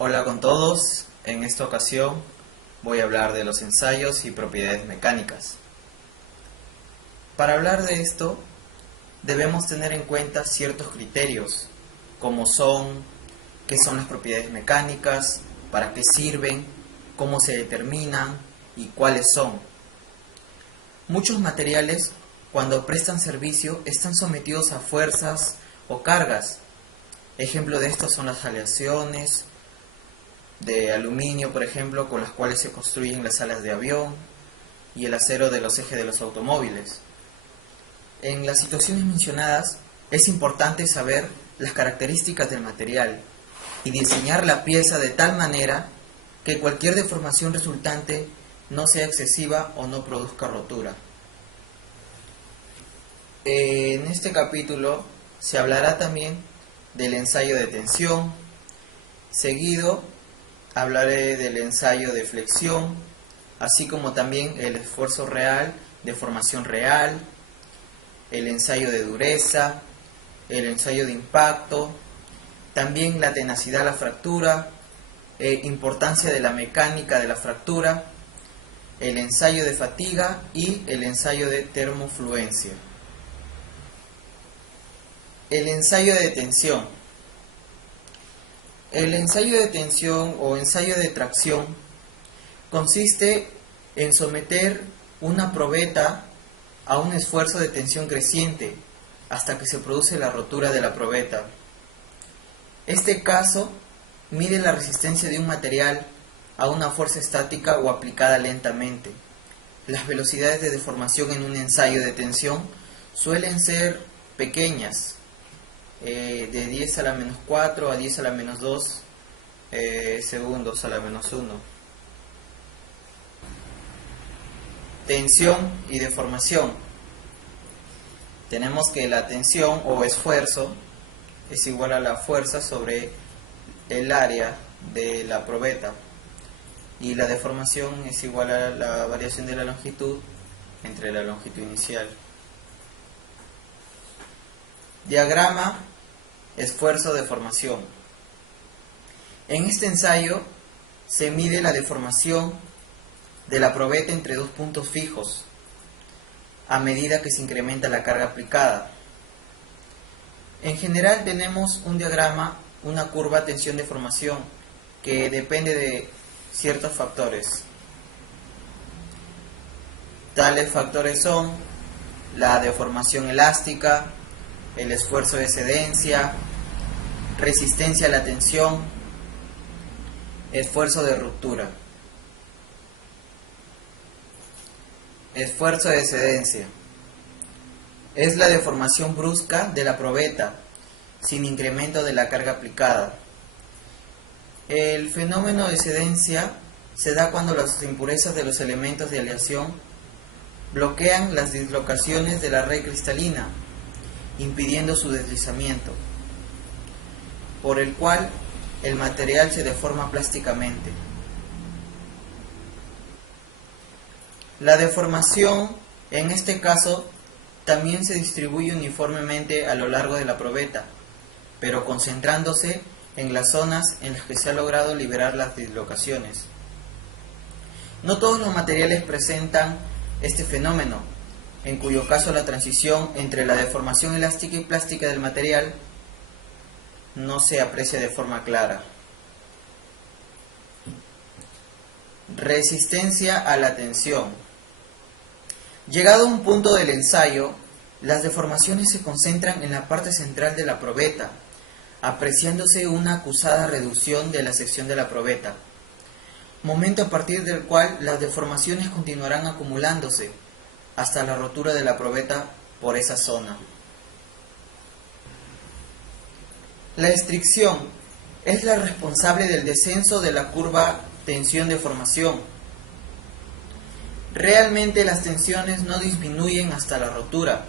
Hola con todos, en esta ocasión voy a hablar de los ensayos y propiedades mecánicas. Para hablar de esto debemos tener en cuenta ciertos criterios, como son qué son las propiedades mecánicas, para qué sirven, cómo se determinan y cuáles son. Muchos materiales, cuando prestan servicio, están sometidos a fuerzas o cargas. Ejemplo de esto son las aleaciones de aluminio, por ejemplo, con las cuales se construyen las alas de avión, y el acero de los ejes de los automóviles. En las situaciones mencionadas es importante saber las características del material y diseñar la pieza de tal manera que cualquier deformación resultante no sea excesiva o no produzca rotura. En este capítulo se hablará también del ensayo de tensión. Seguido hablaré del ensayo de flexión, así como también el esfuerzo real, deformación real, el ensayo de dureza, el ensayo de impacto, también la tenacidad a la fractura, importancia de la mecánica de la fractura, el ensayo de fatiga y el ensayo de termofluencia. El ensayo de tensión. El ensayo de tensión o ensayo de tracción consiste en someter una probeta a un esfuerzo de tensión creciente hasta que se produce la rotura de la probeta. Este caso mide la resistencia de un material a una fuerza estática o aplicada lentamente. Las velocidades de deformación en un ensayo de tensión suelen ser pequeñas, de 10 a la menos 4 a 10 a la menos 2 segundos a la menos 1. Tensión y deformación. Tenemos que la tensión o esfuerzo es igual a la fuerza sobre el área de la probeta, y la deformación es igual a la variación de la longitud entre la longitud inicial. Diagrama esfuerzo-deformación. En este ensayo se mide la deformación de la probeta entre dos puntos fijos a medida que se incrementa la carga aplicada. En general tenemos un diagrama, una curva tensión-deformación que depende de ciertos factores. Tales factores son la deformación elástica, el esfuerzo de excedencia, resistencia a la tensión, esfuerzo de ruptura. Esfuerzo de excedencia es la deformación brusca de la probeta sin incremento de la carga aplicada. El fenómeno de excedencia se da cuando las impurezas de los elementos de aleación bloquean las dislocaciones de la red cristalina, impidiendo su deslizamiento, por el cual el material se deforma plásticamente. La deformación, en este caso, también se distribuye uniformemente a lo largo de la probeta, pero concentrándose en las zonas en las que se ha logrado liberar las dislocaciones. No todos los materiales presentan este fenómeno, en cuyo caso la transición entre la deformación elástica y plástica del material no se aprecia de forma clara. Resistencia a la tensión. Llegado a un punto del ensayo, las deformaciones se concentran en la parte central de la probeta, apreciándose una acusada reducción de la sección de la probeta, momento a partir del cual las deformaciones continuarán acumulándose hasta la rotura de la probeta por esa zona. La estricción es la responsable del descenso de la curva tensión-deformación. Realmente las tensiones no disminuyen hasta la rotura.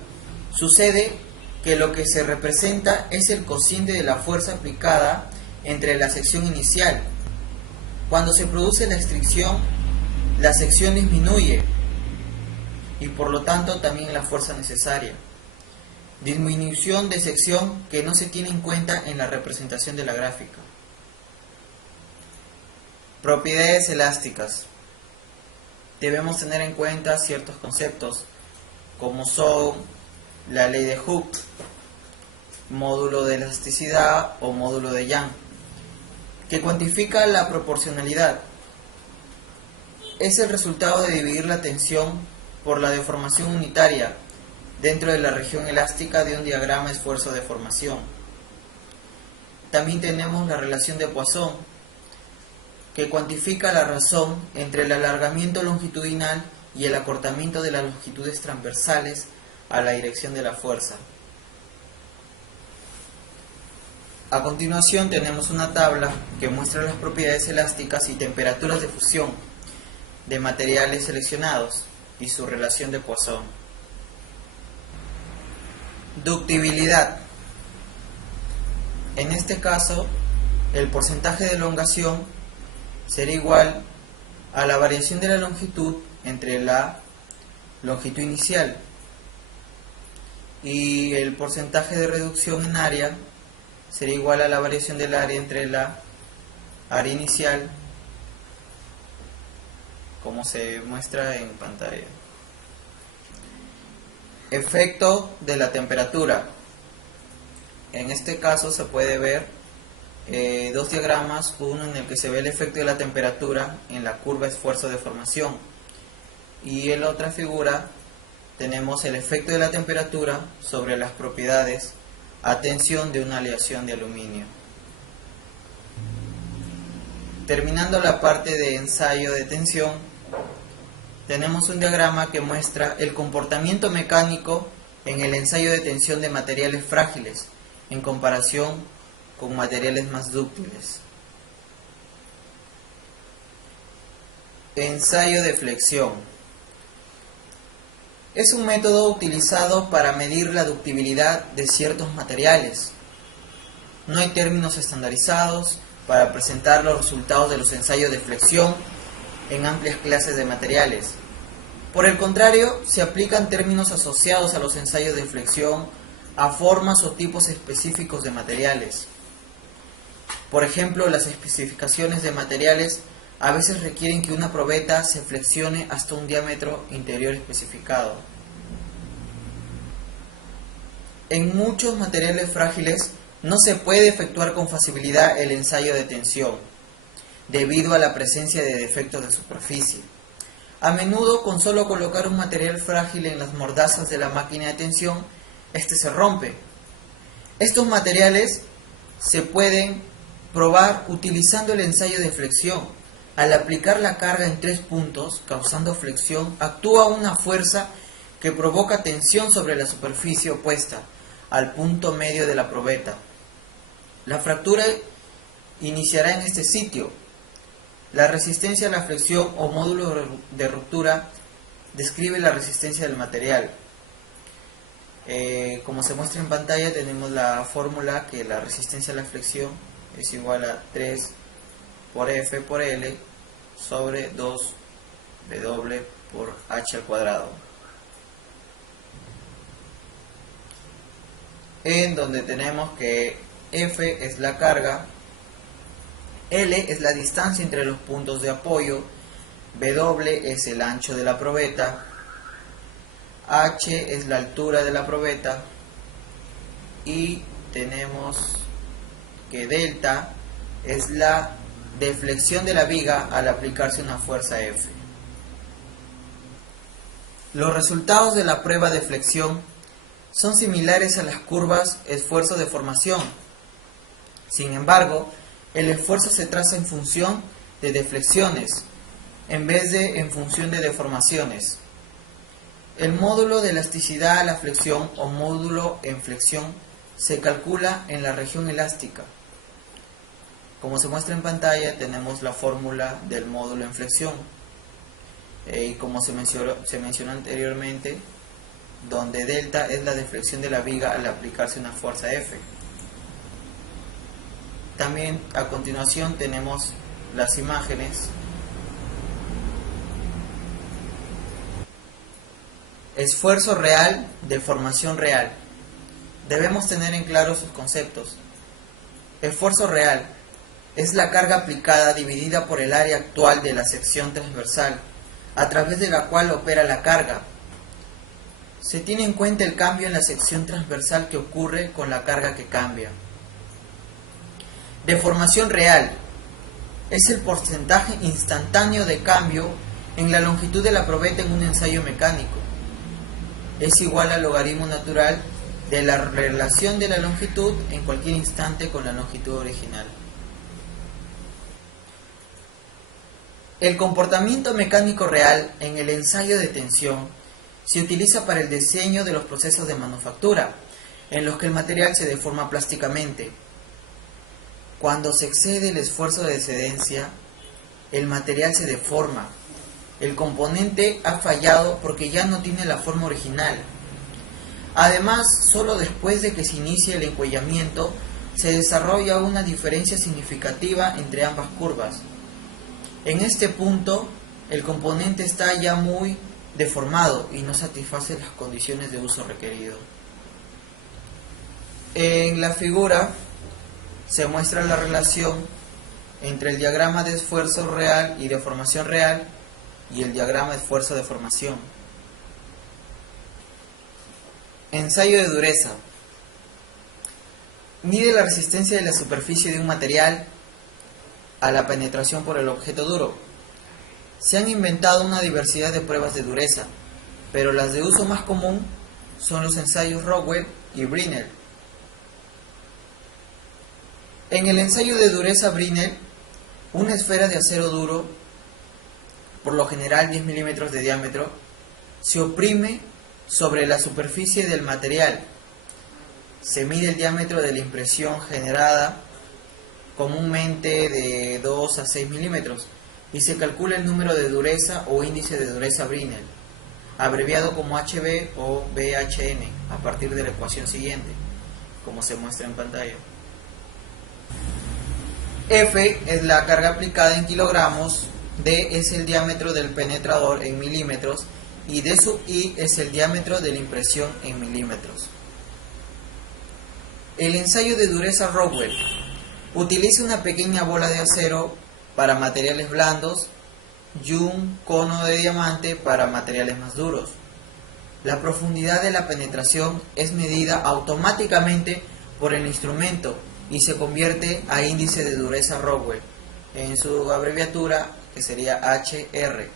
Sucede que lo que se representa es el cociente de la fuerza aplicada entre la sección inicial. Cuando se produce la estricción, la sección disminuye y por lo tanto también la fuerza necesaria. Disminución de sección que no se tiene en cuenta en la representación de la gráfica. Propiedades elásticas. Debemos tener en cuenta ciertos conceptos como son la ley de Hooke, módulo de elasticidad o módulo de Young, que cuantifica la proporcionalidad. Es el resultado de dividir la tensión por la deformación unitaria dentro de la región elástica de un diagrama esfuerzo-deformación. También tenemos la relación de Poisson, que cuantifica la razón entre el alargamiento longitudinal y el acortamiento de las longitudes transversales a la dirección de la fuerza. A continuación tenemos una tabla que muestra las propiedades elásticas y temperaturas de fusión de materiales seleccionados y su relación de Poisson. Ductibilidad. En este caso, el porcentaje de elongación será igual a la variación de la longitud entre la longitud inicial y el porcentaje de reducción en área será igual a la variación del área entre la área inicial, como se muestra en pantalla. Efecto de la temperatura. En este caso se puede ver dos diagramas, uno en el que se ve el efecto de la temperatura en la curva esfuerzo-deformación y en la otra figura tenemos el efecto de la temperatura sobre las propiedades a tensión de una aleación de aluminio. Terminando la parte de ensayo de tensión, tenemos un diagrama que muestra el comportamiento mecánico en el ensayo de tensión de materiales frágiles en comparación con materiales más dúctiles. Ensayo de flexión. Es un método utilizado para medir la ductibilidad de ciertos materiales. No hay términos estandarizados para presentar los resultados de los ensayos de flexión en amplias clases de materiales. Por el contrario, se aplican términos asociados a los ensayos de flexión a formas o tipos específicos de materiales. Por ejemplo, las especificaciones de materiales a veces requieren que una probeta se flexione hasta un diámetro interior especificado. En muchos materiales frágiles no se puede efectuar con facilidad el ensayo de tensión, debido a la presencia de defectos de superficie. A menudo, con solo colocar un material frágil en las mordazas de la máquina de tensión, este se rompe. Estos materiales se pueden probar utilizando el ensayo de flexión. Al aplicar la carga en 3 puntos, causando flexión, actúa una fuerza que provoca tensión sobre la superficie opuesta al punto medio de la probeta. La fractura iniciará en este sitio. La resistencia a la flexión o módulo de ruptura describe la resistencia del material. Como se muestra en pantalla, tenemos la fórmula que la resistencia a la flexión es igual a 3 por F por L sobre 2W por H al cuadrado, en donde tenemos que F es la carga, L es la distancia entre los puntos de apoyo, W es el ancho de la probeta, H es la altura de la probeta y tenemos que delta es la deflexión de la viga al aplicarse una fuerza F. Los resultados de la prueba de flexión son similares a las curvas esfuerzo-deformación. Sin embargo, el esfuerzo se traza en función de deflexiones en vez de en función de deformaciones. El módulo de elasticidad a la flexión o módulo en flexión se calcula en la región elástica. Como se muestra en pantalla, tenemos la fórmula del módulo en flexión. Y como se mencionó anteriormente, donde delta es la deflexión de la viga al aplicarse una fuerza F. También a continuación tenemos las imágenes. Esfuerzo real, deformación real. Debemos tener en claro sus conceptos. Esfuerzo real es la carga aplicada dividida por el área actual de la sección transversal, a través de la cual opera la carga. Se tiene en cuenta el cambio en la sección transversal que ocurre con la carga que cambia. Deformación real es el porcentaje instantáneo de cambio en la longitud de la probeta en un ensayo mecánico. Es igual al logaritmo natural de la relación de la longitud en cualquier instante con la longitud original. El comportamiento mecánico real en el ensayo de tensión se utiliza para el diseño de los procesos de manufactura, en los que el material se deforma plásticamente. Cuando se excede el esfuerzo de excedencia, el material se deforma. El componente ha fallado porque ya no tiene la forma original. Además, solo después de que se inicie el encuellamiento, se desarrolla una diferencia significativa entre ambas curvas. En este punto, el componente está ya muy deformado y no satisface las condiciones de uso requerido. En la figura se muestra la relación entre el diagrama de esfuerzo real y deformación real y el diagrama de esfuerzo-deformación. Ensayo de dureza. Mide la resistencia de la superficie de un material a la penetración por el objeto duro. Se han inventado una diversidad de pruebas de dureza, pero las de uso más común son los ensayos Rockwell y Brinell. En el ensayo de dureza Brinell, una esfera de acero duro, por lo general 10 milímetros de diámetro, se oprime sobre la superficie del material. Se mide el diámetro de la impresión generada, comúnmente de 2 a 6 milímetros, y se calcula el número de dureza o índice de dureza Brinell, abreviado como HB o BHN, a partir de la ecuación siguiente, como se muestra en pantalla. F es la carga aplicada en kilogramos, D es el diámetro del penetrador en milímetros y D sub I es el diámetro de la impresión en milímetros. El ensayo de dureza Rockwell utiliza una pequeña bola de acero para materiales blandos y un cono de diamante para materiales más duros. La profundidad de la penetración es medida automáticamente por el instrumento y se convierte a índice de dureza Rockwell, en su abreviatura que sería HR.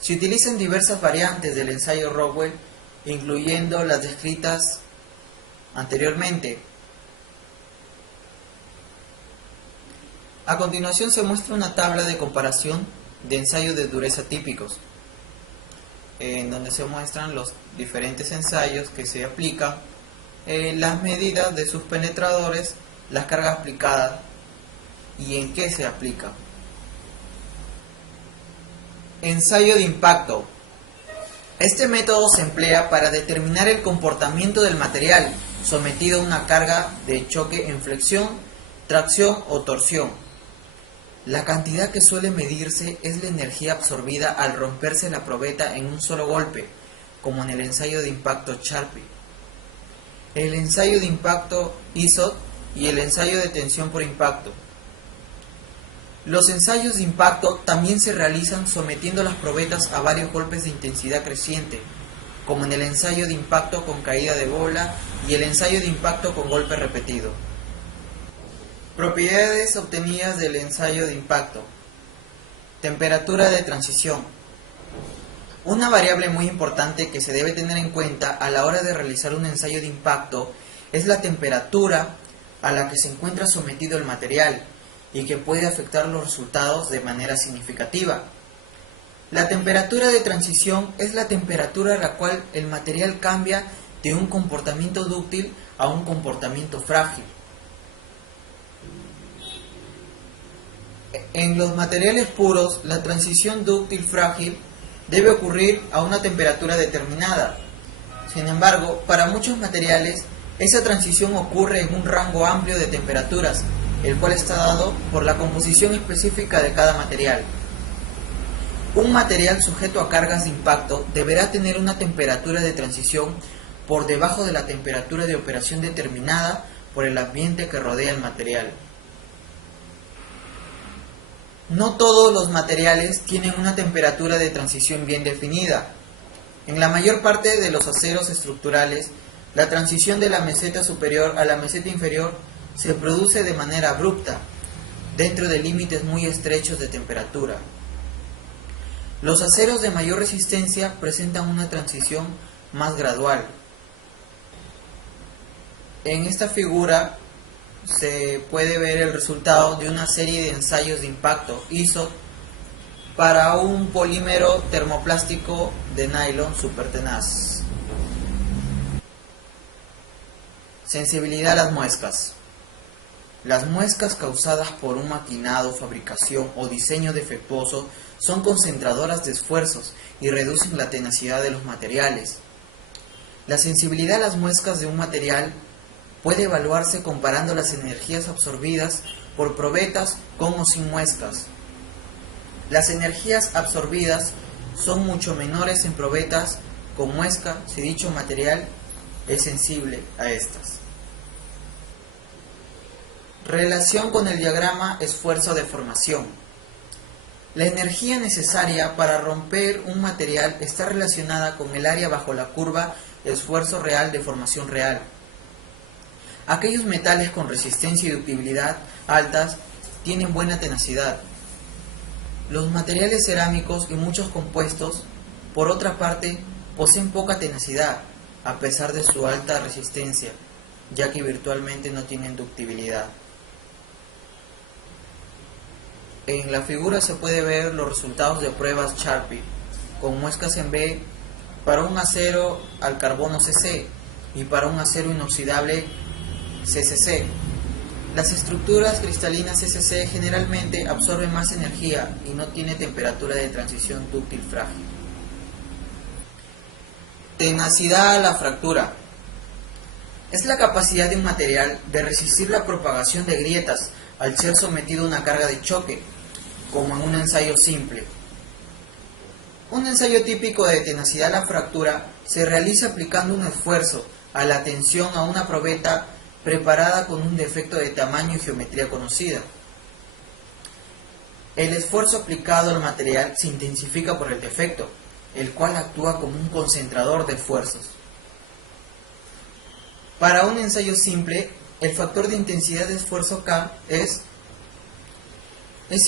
Se utilizan diversas variantes del ensayo Rockwell, incluyendo las descritas anteriormente. A continuación se muestra una tabla de comparación de ensayos de dureza típicos, en donde se muestran los diferentes ensayos que se aplican, las medidas de sus penetradores, las cargas aplicadas y en qué se aplica. Ensayo de impacto. Este método se emplea para determinar el comportamiento del material sometido a una carga de choque en flexión, tracción o torsión. La cantidad que suele medirse es la energía absorbida al romperse la probeta en un solo golpe, como en el ensayo de impacto Charpy, el ensayo de impacto ISOT y el ensayo de tensión por impacto. Los ensayos de impacto también se realizan sometiendo las probetas a varios golpes de intensidad creciente, como en el ensayo de impacto con caída de bola y el ensayo de impacto con golpe repetido. Propiedades obtenidas del ensayo de impacto. Temperatura de transición. Una variable muy importante que se debe tener en cuenta a la hora de realizar un ensayo de impacto es la temperatura a la que se encuentra sometido el material y que puede afectar los resultados de manera significativa. La temperatura de transición es la temperatura a la cual el material cambia de un comportamiento dúctil a un comportamiento frágil. En los materiales puros, la transición dúctil-frágil debe ocurrir a una temperatura determinada. Sin embargo, para muchos materiales, esa transición ocurre en un rango amplio de temperaturas, el cual está dado por la composición específica de cada material. Un material sujeto a cargas de impacto deberá tener una temperatura de transición por debajo de la temperatura de operación determinada por el ambiente que rodea el material. No todos los materiales tienen una temperatura de transición bien definida. En la mayor parte de los aceros estructurales, la transición de la meseta superior a la meseta inferior se produce de manera abrupta, dentro de límites muy estrechos de temperatura. Los aceros de mayor resistencia presentan una transición más gradual. En esta figura se puede ver el resultado de una serie de ensayos de impacto ISO para un polímero termoplástico de nylon supertenaz. Sensibilidad a las muescas. Las muescas causadas por un maquinado, fabricación o diseño defectuoso son concentradoras de esfuerzos y reducen la tenacidad de los materiales. La sensibilidad a las muescas de un material puede evaluarse comparando las energías absorbidas por probetas con o sin muescas. Las energías absorbidas son mucho menores en probetas con muesca si dicho material es sensible a estas. Relación con el diagrama esfuerzo-deformación. La energía necesaria para romper un material está relacionada con el área bajo la curva esfuerzo real-deformación real. Aquellos metales con resistencia y ductibilidad altas tienen buena tenacidad. Los materiales cerámicos y muchos compuestos, por otra parte, poseen poca tenacidad, a pesar de su alta resistencia, ya que virtualmente no tienen ductibilidad. En la figura se puede ver los resultados de pruebas Sharpie, con muescas en B para un acero al carbono CC y para un acero inoxidable CCC. Las estructuras cristalinas CCC generalmente absorben más energía y no tiene temperatura de transición dúctil frágil. Tenacidad a la fractura. Es la capacidad de un material de resistir la propagación de grietas al ser sometido a una carga de choque, como en un ensayo simple. Un ensayo típico de tenacidad a la fractura se realiza aplicando un esfuerzo a la tensión a una probeta preparada con un defecto de tamaño y geometría conocida. El esfuerzo aplicado al material se intensifica por el defecto, el cual actúa como un concentrador de esfuerzos. Para un ensayo simple, el factor de intensidad de esfuerzo K es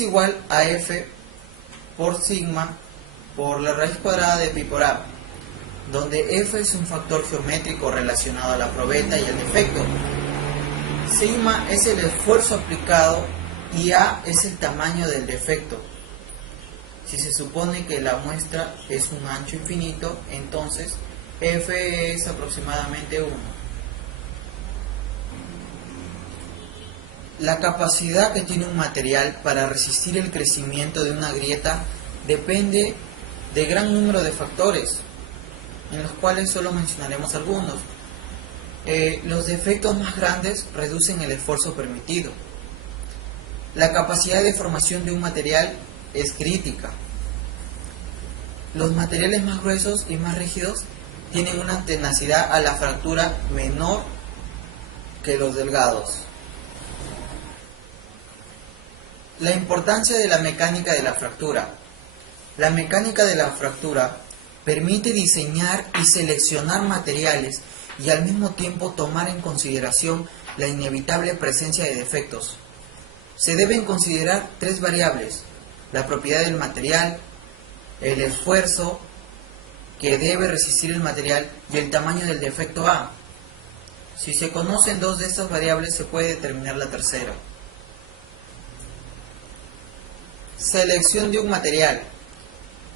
igual a F por sigma por la raíz cuadrada de pi por A, donde F es un factor geométrico relacionado a la probeta y al defecto. Sigma es el esfuerzo aplicado y A es el tamaño del defecto. Si se supone que la muestra es un ancho infinito, entonces F es aproximadamente 1. La capacidad que tiene un material para resistir el crecimiento de una grieta depende de gran número de factores, en los cuales solo mencionaremos algunos. Los defectos más grandes reducen el esfuerzo permitido. La capacidad de formación de un material es crítica. Los materiales más gruesos y más rígidos tienen una tenacidad a la fractura menor que los delgados. La importancia de la mecánica de la fractura. La mecánica de la fractura permite diseñar y seleccionar materiales y al mismo tiempo tomar en consideración la inevitable presencia de defectos. Se deben considerar tres variables: la propiedad del material, el esfuerzo que debe resistir el material y el tamaño del defecto A. Si se conocen dos de estas variables, se puede determinar la tercera. Selección de un material.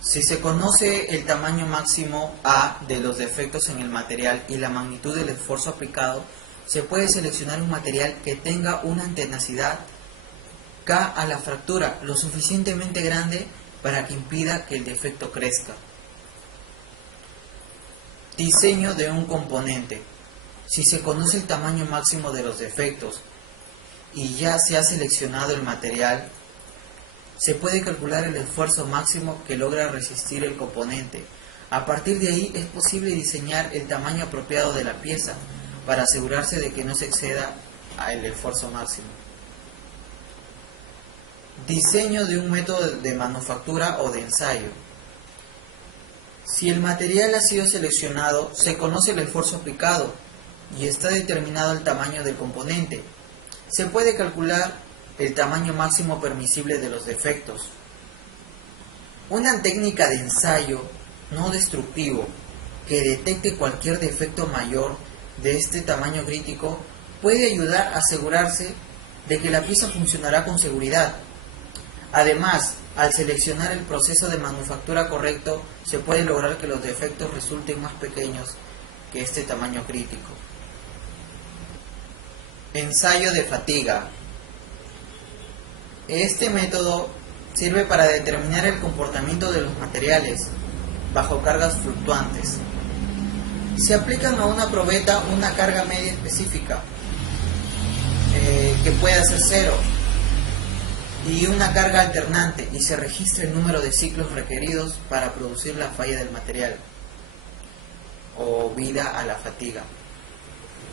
Si se conoce el tamaño máximo A de los defectos en el material y la magnitud del esfuerzo aplicado, se puede seleccionar un material que tenga una tenacidad K a la fractura lo suficientemente grande para que impida que el defecto crezca. Diseño de un componente. Si se conoce el tamaño máximo de los defectos y ya se ha seleccionado el material, se puede calcular el esfuerzo máximo que logra resistir el componente. A partir de ahí es posible diseñar el tamaño apropiado de la pieza para asegurarse de que no se exceda el esfuerzo máximo. Diseño de un método de manufactura o de ensayo. Si el material ha sido seleccionado, se conoce el esfuerzo aplicado y está determinado el tamaño del componente. Se puede calcular el tamaño máximo permisible de los defectos. Una técnica de ensayo no destructivo que detecte cualquier defecto mayor de este tamaño crítico puede ayudar a asegurarse de que la pieza funcionará con seguridad. Además, al seleccionar el proceso de manufactura correcto, se puede lograr que los defectos resulten más pequeños que este tamaño crítico. Ensayo de fatiga. Este método sirve para determinar el comportamiento de los materiales bajo cargas fluctuantes. Se aplican a una probeta una carga media específica, que puede ser 0, y una carga alternante, y se registra el número de ciclos requeridos para producir la falla del material o vida a la fatiga.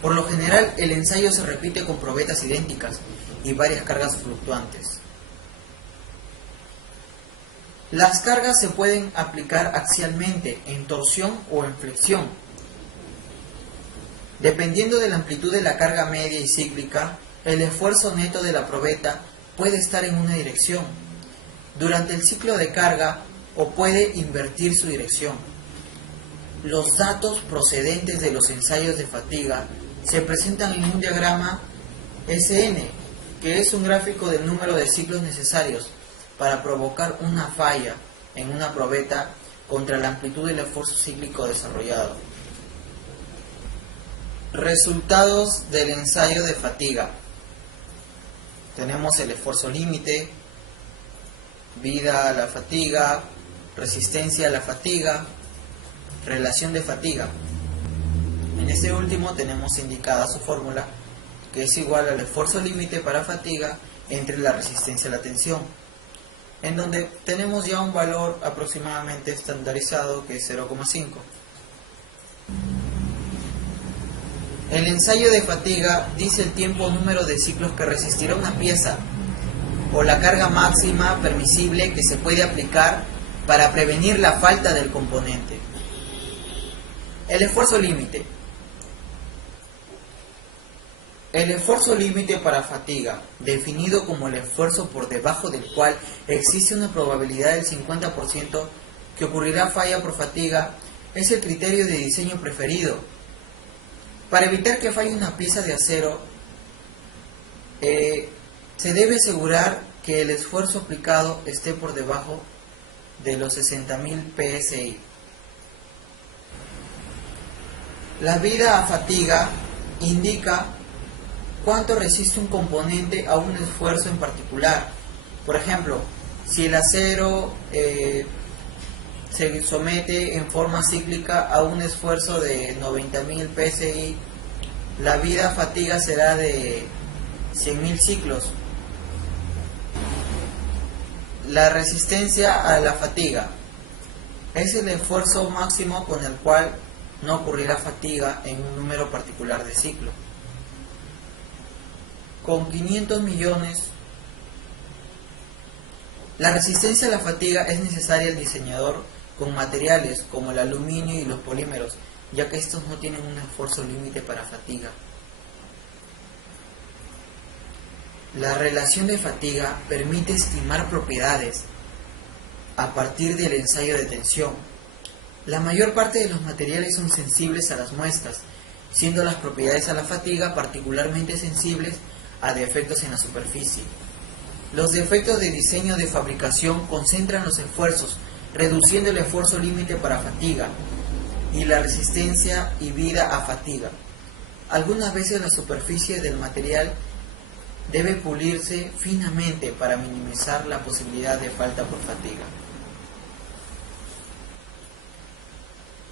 Por lo general, el ensayo se repite con probetas idénticas y varias cargas fluctuantes. Las cargas se pueden aplicar axialmente, en torsión o en flexión. Dependiendo de la amplitud de la carga media y cíclica, el esfuerzo neto de la probeta puede estar en una dirección durante el ciclo de carga o puede invertir su dirección. Los datos procedentes de los ensayos de fatiga se presentan en un diagrama SN, que es un gráfico del número de ciclos necesarios para provocar una falla en una probeta contra la amplitud del esfuerzo cíclico desarrollado. Resultados del ensayo de fatiga. Tenemos el esfuerzo límite, vida a la fatiga, resistencia a la fatiga, relación de fatiga. En este último tenemos indicada su fórmula, que es igual al esfuerzo límite para fatiga entre la resistencia a la tensión, en donde tenemos ya un valor aproximadamente estandarizado que es 0,5. El ensayo de fatiga dice el tiempo o número de ciclos que resistirá una pieza o la carga máxima permisible que se puede aplicar para prevenir la falta del componente. El esfuerzo límite. El esfuerzo límite para fatiga, definido como el esfuerzo por debajo del cual existe una probabilidad del 50% que ocurrirá falla por fatiga, es el criterio de diseño preferido. Para evitar que falle una pieza de acero, se debe asegurar que el esfuerzo aplicado esté por debajo de los 60.000 psi. La vida a fatiga indica cuánto resiste un componente a un esfuerzo en particular. Por ejemplo, si el acero se somete en forma cíclica a un esfuerzo de 90.000 psi, la vida a fatiga será de 100.000 ciclos. La resistencia a la fatiga es el esfuerzo máximo con el cual no ocurrirá fatiga en un número particular de ciclos. Con 500 millones, la resistencia a la fatiga es necesaria al diseñador con materiales como el aluminio y los polímeros, ya que estos no tienen un esfuerzo límite para fatiga. La relación de fatiga permite estimar propiedades a partir del ensayo de tensión. La mayor parte de los materiales son sensibles a las muestras, siendo las propiedades a la fatiga particularmente sensibles a defectos en la superficie. Los defectos de diseño de fabricación concentran los esfuerzos, reduciendo el esfuerzo límite para fatiga y la resistencia y vida a fatiga. Algunas veces la superficie del material debe pulirse finamente para minimizar la posibilidad de falta por fatiga.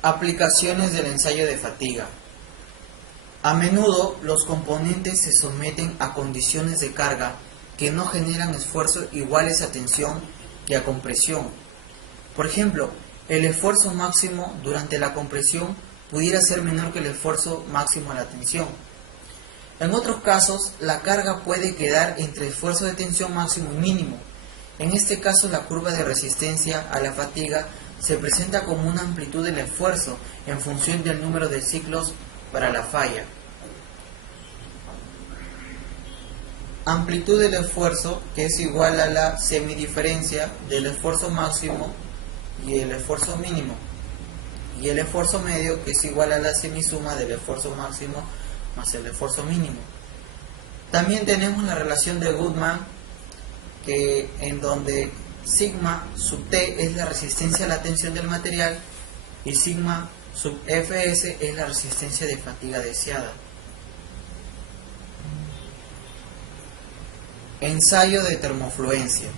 Aplicaciones del ensayo de fatiga. A menudo los componentes se someten a condiciones de carga que no generan esfuerzos iguales a tensión que a compresión. Por ejemplo, el esfuerzo máximo durante la compresión pudiera ser menor que el esfuerzo máximo a la tensión. En otros casos, la carga puede quedar entre esfuerzo de tensión máximo y mínimo, En este caso, la curva de resistencia a la fatiga se presenta como una amplitud del esfuerzo en función del número de ciclos para la falla. Amplitud del esfuerzo, que es igual a la semidiferencia del esfuerzo máximo y el esfuerzo mínimo, y el esfuerzo medio, que es igual a la semisuma del esfuerzo máximo más el esfuerzo mínimo. También tenemos la relación de Goodman, en donde sigma sub t es la resistencia a la tensión del material y sigma sub fs es la resistencia de fatiga deseada. Ensayo de termofluencia.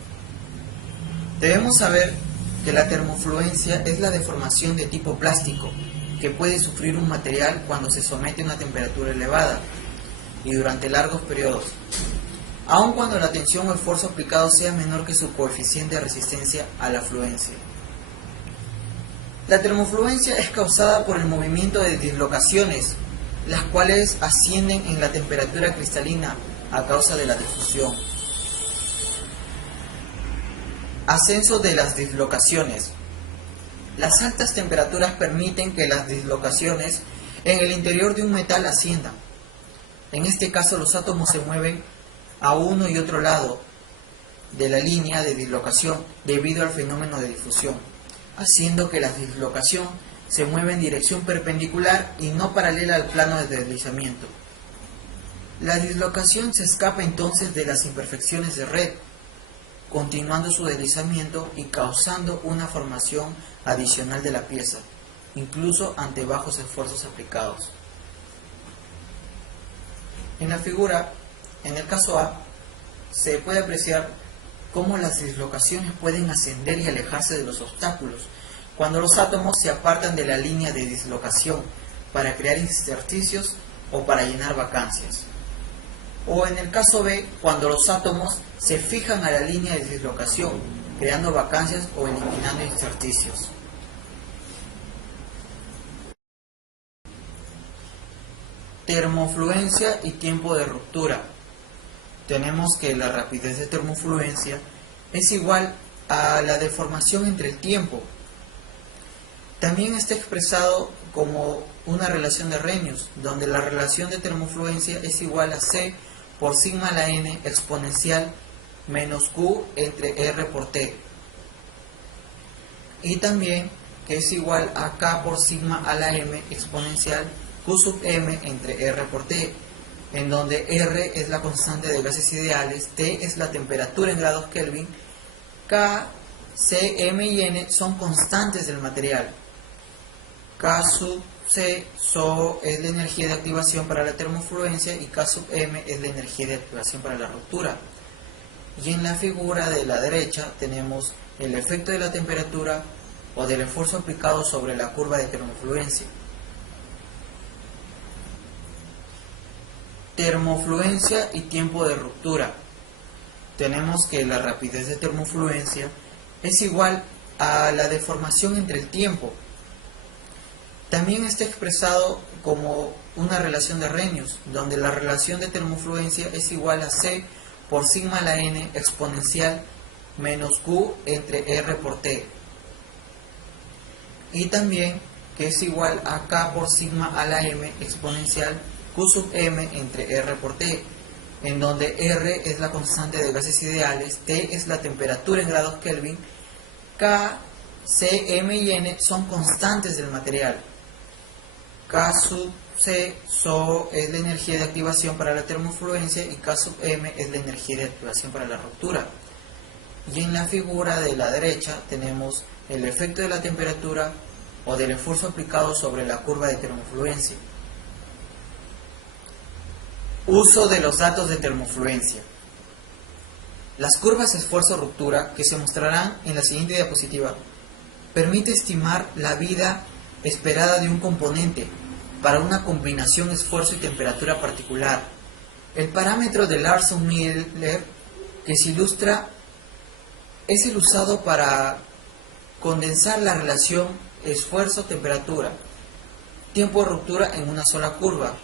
Debemos saber que la termofluencia es la deformación de tipo plástico que puede sufrir un material cuando se somete a una temperatura elevada y durante largos periodos, aun cuando la tensión o esfuerzo aplicado sea menor que su coeficiente de resistencia a la fluencia. La termofluencia es causada por el movimiento de dislocaciones, las cuales ascienden en la temperatura cristalina a causa de la difusión. Ascenso de las dislocaciones. Las altas temperaturas permiten que las dislocaciones en el interior de un metal asciendan. En este caso, los átomos se mueven a uno y otro lado de la línea de dislocación debido al fenómeno de difusión, haciendo que la dislocación se mueva en dirección perpendicular y no paralela al plano de deslizamiento. La dislocación se escapa entonces de las imperfecciones de red, continuando su deslizamiento y causando una formación adicional de la pieza, incluso ante bajos esfuerzos aplicados. En la figura, en el caso A, se puede apreciar cómo las dislocaciones pueden ascender y alejarse de los obstáculos cuando los átomos se apartan de la línea de dislocación para crear intersticios o para llenar vacancias. O en el caso B, cuando los átomos se fijan a la línea de dislocación, creando vacancias o eliminando intersticios. Termofluencia y tiempo de ruptura. Tenemos que la rapidez de termofluencia es igual a la deformación entre el tiempo. También está expresado como una relación de Arrhenius, donde la relación de termofluencia es igual a C por sigma a la n exponencial menos Q entre R por T. Y también que es igual a K por sigma a la m exponencial Q sub m entre R por T, en donde R es la constante de gases ideales, T es la temperatura en grados Kelvin, K, C, M y N son constantes del material. K sub C es la energía de activación para la termofluencia y K sub M es la energía de activación para la ruptura. Y en la figura de la derecha tenemos el efecto de la temperatura o del esfuerzo aplicado sobre la curva de termofluencia. Termofluencia y tiempo de ruptura. Tenemos que la rapidez de termofluencia es igual a la deformación entre el tiempo. También está expresado como una relación de Arrhenius, donde la relación de termofluencia es igual a C por sigma a la n exponencial menos Q entre R por T. Y también que es igual a K por sigma a la m exponencial Q sub m entre R por T, en donde R es la constante de gases ideales, T es la temperatura en grados Kelvin, K, C, M y N son constantes del material. K sub C es la energía de activación para la termofluencia y K sub M es la energía de activación para la ruptura. Y en la figura de la derecha tenemos el efecto de la temperatura o del esfuerzo aplicado sobre la curva de termofluencia. Uso de los datos de termofluencia. Las curvas esfuerzo-ruptura, que se mostrarán en la siguiente diapositiva, permite estimar la vida esperada de un componente para una combinación esfuerzo y temperatura particular. El parámetro de Larson-Miller que se ilustra es el usado para condensar la relación esfuerzo-temperatura, tiempo de ruptura en una sola curva.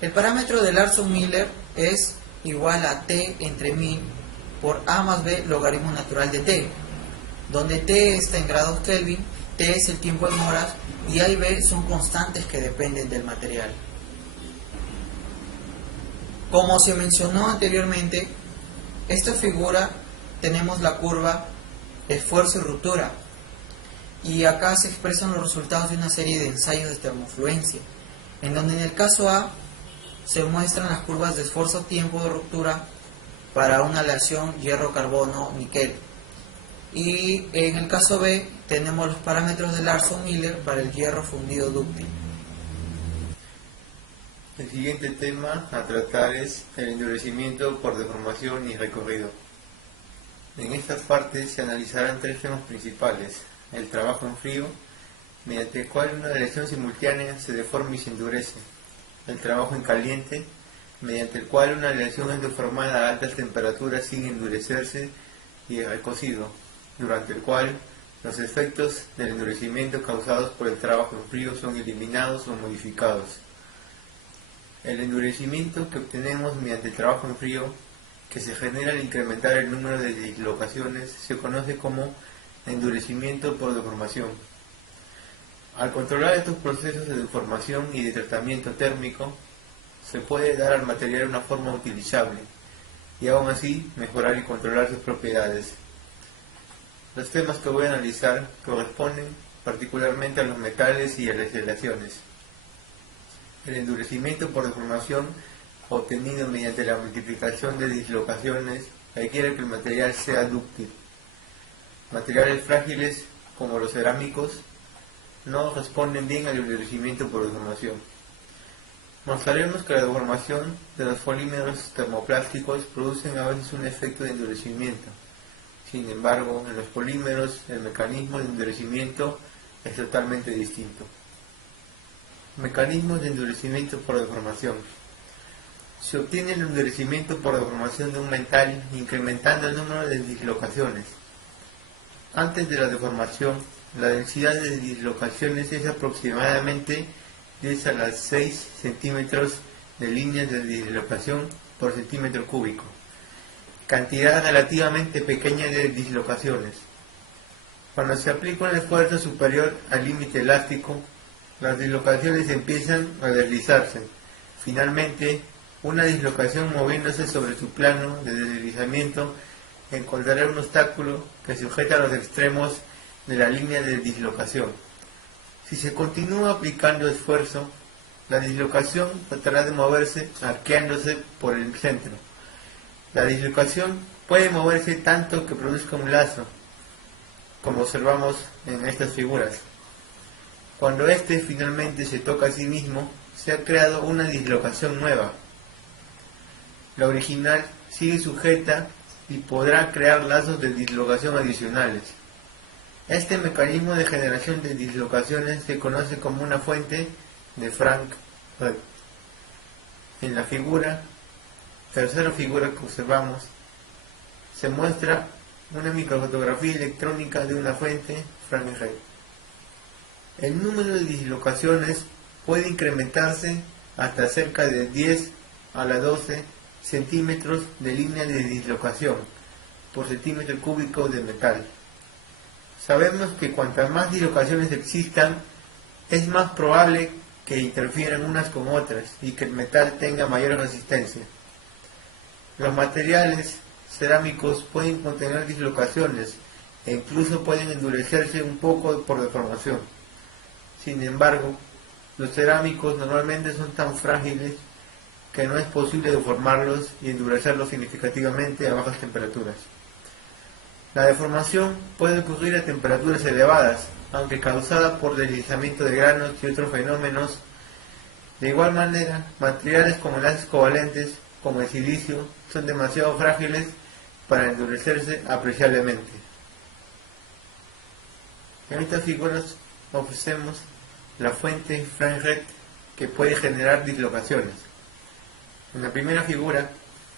El parámetro de Larson-Miller es igual a T entre 1000 por A más B logaritmo natural de T, donde T está en grados Kelvin, T es el tiempo en horas y A y B son constantes que dependen del material. Como se mencionó anteriormente, esta figura tenemos la curva esfuerzo y ruptura, y acá se expresan los resultados de una serie de ensayos de termofluencia, en donde en el caso A se muestran las curvas de esfuerzo-tiempo de ruptura para una aleación hierro-carbono-níquel, y en el caso B tenemos los parámetros de Larson-Miller para el hierro fundido dúctil. El siguiente tema a tratar es el endurecimiento por deformación y recorrido. En estas partes se analizarán tres temas principales: el trabajo en frío, mediante el cual una aleación simultánea se deforma y se endurece; el trabajo en caliente, mediante el cual una aleación es deformada a altas temperaturas sin endurecerse; y el recocido, durante el cual los efectos del endurecimiento causados por el trabajo en frío son eliminados o modificados. El endurecimiento que obtenemos mediante el trabajo en frío, que se genera al incrementar el número de dislocaciones, se conoce como endurecimiento por deformación. Al controlar estos procesos de deformación y de tratamiento térmico, se puede dar al material una forma utilizable y aún así mejorar y controlar sus propiedades. Los temas que voy a analizar corresponden particularmente a los metales y a las aleaciones. El endurecimiento por deformación, obtenido mediante la multiplicación de dislocaciones, requiere que el material sea dúctil. Materiales frágiles, como los cerámicos, no responden bien al endurecimiento por deformación. Mostraremos que la deformación de los polímeros termoplásticos producen a veces un efecto de endurecimiento. Sin embargo, en los polímeros el mecanismo de endurecimiento es totalmente distinto. Mecanismos de endurecimiento por deformación. Se obtiene el endurecimiento por deformación de un metal incrementando el número de dislocaciones. Antes de la deformación, la densidad de dislocaciones es aproximadamente 10 a la 6 centímetros de líneas de dislocación por centímetro cúbico, cantidad relativamente pequeña de dislocaciones. Cuando se aplica un esfuerzo superior al límite elástico, las dislocaciones empiezan a deslizarse. Finalmente, una dislocación moviéndose sobre su plano de deslizamiento encontrará un obstáculo que sujeta los extremos de la línea de dislocación. Si se continúa aplicando esfuerzo, la dislocación tratará de moverse arqueándose por el centro. La dislocación puede moverse tanto que produzca un lazo, como observamos en estas figuras. Cuando éste finalmente se toca a sí mismo, se ha creado una dislocación nueva. La original sigue sujeta y podrá crear lazos de dislocación adicionales. Este mecanismo de generación de dislocaciones se conoce como una fuente de Frank-Red. En la tercera figura que observamos, se muestra una microfotografía electrónica de una fuente Frank-Red. El número de dislocaciones puede incrementarse hasta cerca de 10 a la 12 centímetros de línea de dislocación por centímetro cúbico de metal. Sabemos que cuantas más dislocaciones existan, es más probable que interfieran unas con otras y que el metal tenga mayor resistencia. Los materiales cerámicos pueden contener dislocaciones e incluso pueden endurecerse un poco por deformación. Sin embargo, los cerámicos normalmente son tan frágiles que no es posible deformarlos y endurecerlos significativamente a bajas temperaturas. La deformación puede ocurrir a temperaturas elevadas, aunque causada por deslizamiento de granos y otros fenómenos. De igual manera, materiales como enlaces covalentes, como el silicio, son demasiado frágiles para endurecerse apreciablemente. En estas figuras ofrecemos la fuente Frank-Red que puede generar dislocaciones. En la primera figura,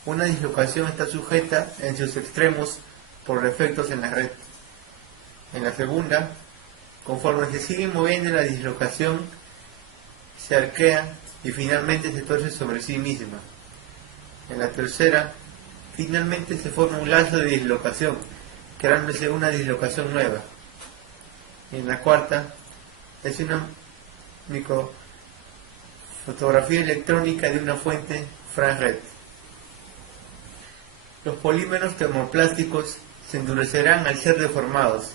una dislocación está sujeta en sus extremos por defectos en la red. En la segunda, conforme se sigue moviendo la dislocación, se arquea y finalmente se torce sobre sí misma. En la tercera, Finalmente se forma un lazo de dislocación, creándose una dislocación nueva. En la cuarta es una microfotografía electrónica de una fuente infrared. Los polímeros termoplásticos se endurecerán al ser deformados.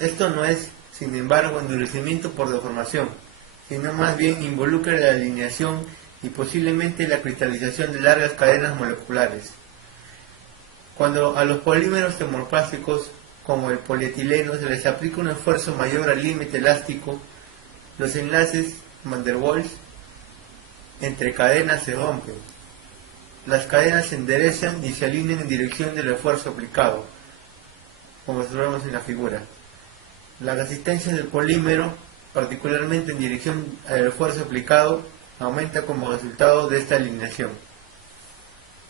Esto no es, sin embargo, endurecimiento por deformación, sino más bien involucra la alineación y posiblemente la cristalización de largas cadenas moleculares. Cuando a los polímeros termoplásticos, como el polietileno, se les aplica un esfuerzo mayor al límite elástico, los enlaces van der Waals entre cadenas se rompen. Las cadenas se enderezan y se alinean en dirección del esfuerzo aplicado, como observamos en la figura. La resistencia del polímero, particularmente en dirección al esfuerzo aplicado, aumenta como resultado de esta alineación.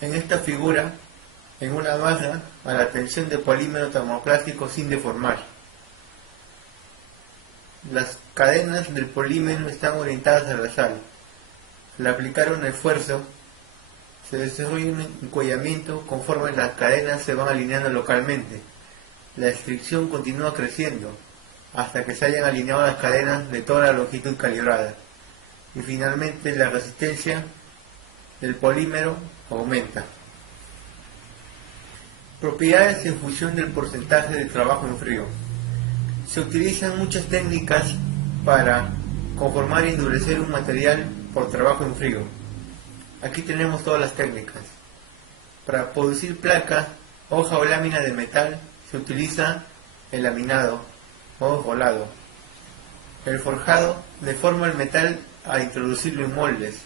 En esta figura, en una barra a la tensión del polímero termoplástico sin deformar. Las cadenas del polímero están orientadas a la sal. Al aplicar un esfuerzo, se desarrolla un encuellamiento conforme las cadenas se van alineando localmente. La estricción continúa creciendo hasta que se hayan alineado las cadenas de toda la longitud calibrada. Y finalmente la resistencia del polímero aumenta. Propiedades en función del porcentaje de trabajo en frío. Se utilizan muchas técnicas para conformar y endurecer un material por trabajo en frío. Aquí tenemos todas las técnicas. Para producir placa, hoja o lámina de metal se utiliza el laminado o rolado. El forjado deforma el metal a introducirlo en moldes,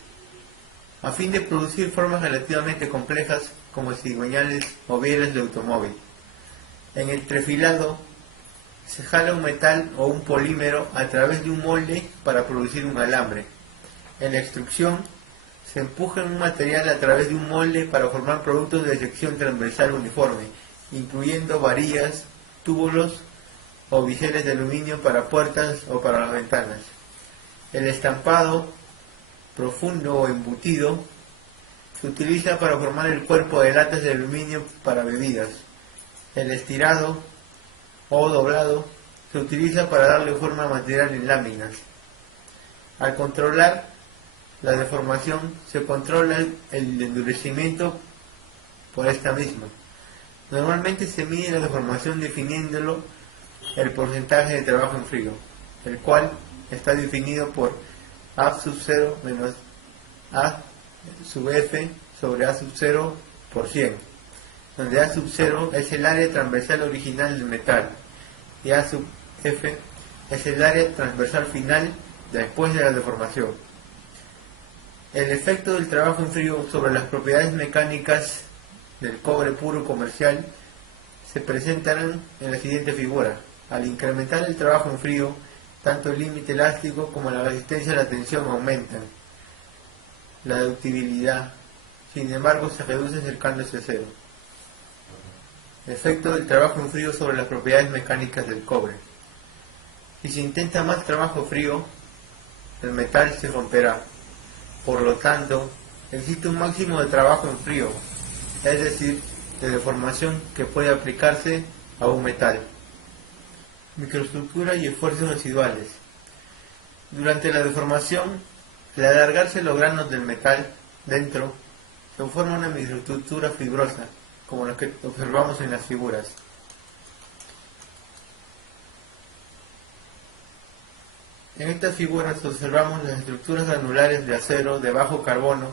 a fin de producir formas relativamente complejas como cigüeñales o bielas de automóvil. En el trefilado se jala un metal o un polímero a través de un molde para producir un alambre. En la extrusión se empuja un material a través de un molde para formar productos de sección transversal uniforme, incluyendo varillas, túbulos o biseles de aluminio para puertas o para las ventanas. El estampado profundo o embutido se utiliza para formar el cuerpo de latas de aluminio para bebidas. El estirado o doblado se utiliza para darle forma al material en láminas. Al controlar la deformación, se controla el endurecimiento por esta misma. Normalmente se mide la deformación definiéndolo el porcentaje de trabajo en frío, el cual está definido por A sub 0 menos A sub F sobre A sub 0 por 100, donde A sub 0 es el área transversal original del metal y A sub F es el área transversal final después de la deformación. El efecto del trabajo en frío sobre las propiedades mecánicas del cobre puro comercial se presentarán en la siguiente figura. Al incrementar el trabajo en frío, tanto el límite elástico como la resistencia a la tensión aumentan. La ductibilidad, sin embargo, se reduce acercándose a cero. Efecto del trabajo en frío sobre las propiedades mecánicas del cobre. Si se intenta más trabajo frío, el metal se romperá. Por lo tanto, existe un máximo de trabajo en frío, es decir, de deformación que puede aplicarse a un metal. Microestructura y esfuerzos residuales. Durante la deformación, al alargarse los granos del metal dentro, se forma una microestructura fibrosa, como la que observamos en las figuras. En estas figuras observamos las estructuras granulares de acero de bajo carbono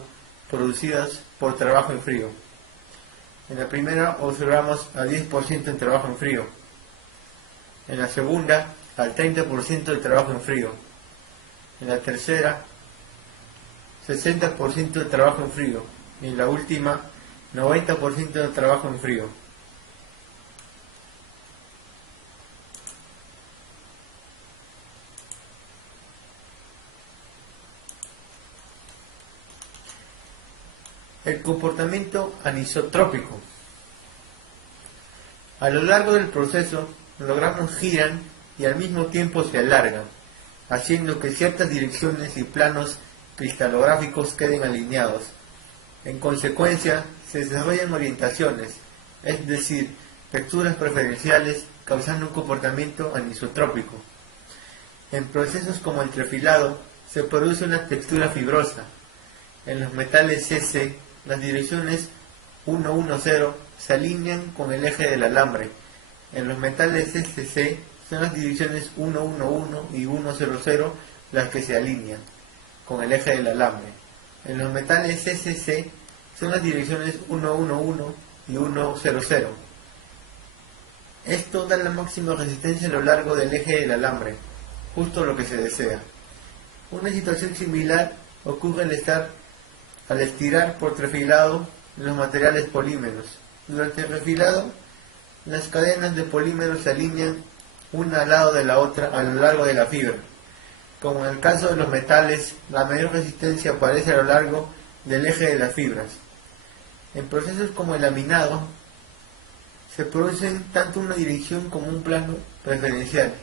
producidas por trabajo en frío. En la primera observamos al 10% en trabajo en frío. En la segunda, al 30% de trabajo en frío. En la tercera, 60% de trabajo en frío. Y en la última, 90% de trabajo en frío. El comportamiento anisotrópico. A lo largo del proceso, los granos giran y al mismo tiempo se alargan, haciendo que ciertas direcciones y planos cristalográficos queden alineados. En consecuencia, se desarrollan orientaciones, es decir, texturas preferenciales, causando un comportamiento anisotrópico. En procesos como el trefilado, se produce una textura fibrosa. En los metales CC, las direcciones 110 se alinean con el eje del alambre. En los metales SC, son las direcciones 111 y 100 las que se alinean con el eje del alambre. En los metales CC, son las direcciones 111 y 100. Esto da la máxima resistencia a lo largo del eje del alambre, justo lo que se desea. Una situación similar ocurre al estirar por trefilado los materiales polímeros. Durante el refilado, las cadenas de polímeros se alinean una al lado de la otra a lo largo de la fibra. Como en el caso de los metales, la mayor resistencia aparece a lo largo del eje de las fibras. En procesos como el laminado, se producen tanto una dirección como un plano preferencial,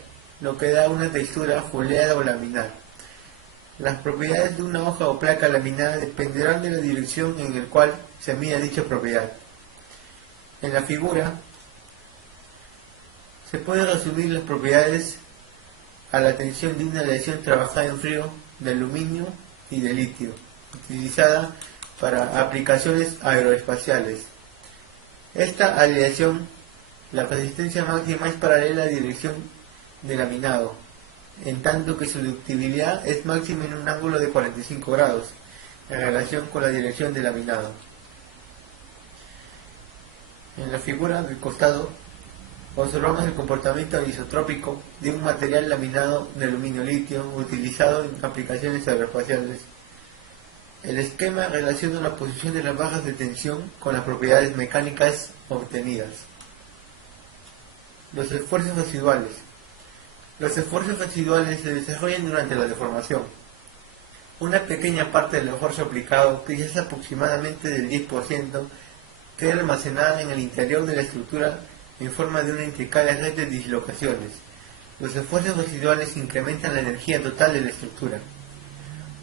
lo que da una textura foliada o laminar. Las propiedades de una hoja o placa laminada dependerán de la dirección en la cual se mida dicha propiedad. En la figura se puede resumir las propiedades a la tensión de una aleación trabajada en frío de aluminio y de litio, utilizada para aplicaciones aeroespaciales. Esta aleación, la resistencia máxima es paralela a la dirección de laminado, en tanto que su ductibilidad es máxima en un ángulo de 45 grados, en relación con la dirección de laminado. En la figura del costado, observamos el comportamiento anisotrópico de un material laminado de aluminio-litio utilizado en aplicaciones aeroespaciales. El esquema relaciona la posición de las barras de tensión con las propiedades mecánicas obtenidas. Los esfuerzos residuales. Los esfuerzos residuales se desarrollan durante la deformación. Una pequeña parte del esfuerzo aplicado, que ya es aproximadamente del 10%, queda almacenada en el interior de la estructura en forma de una intricada red de dislocaciones. Los esfuerzos residuales incrementan la energía total de la estructura.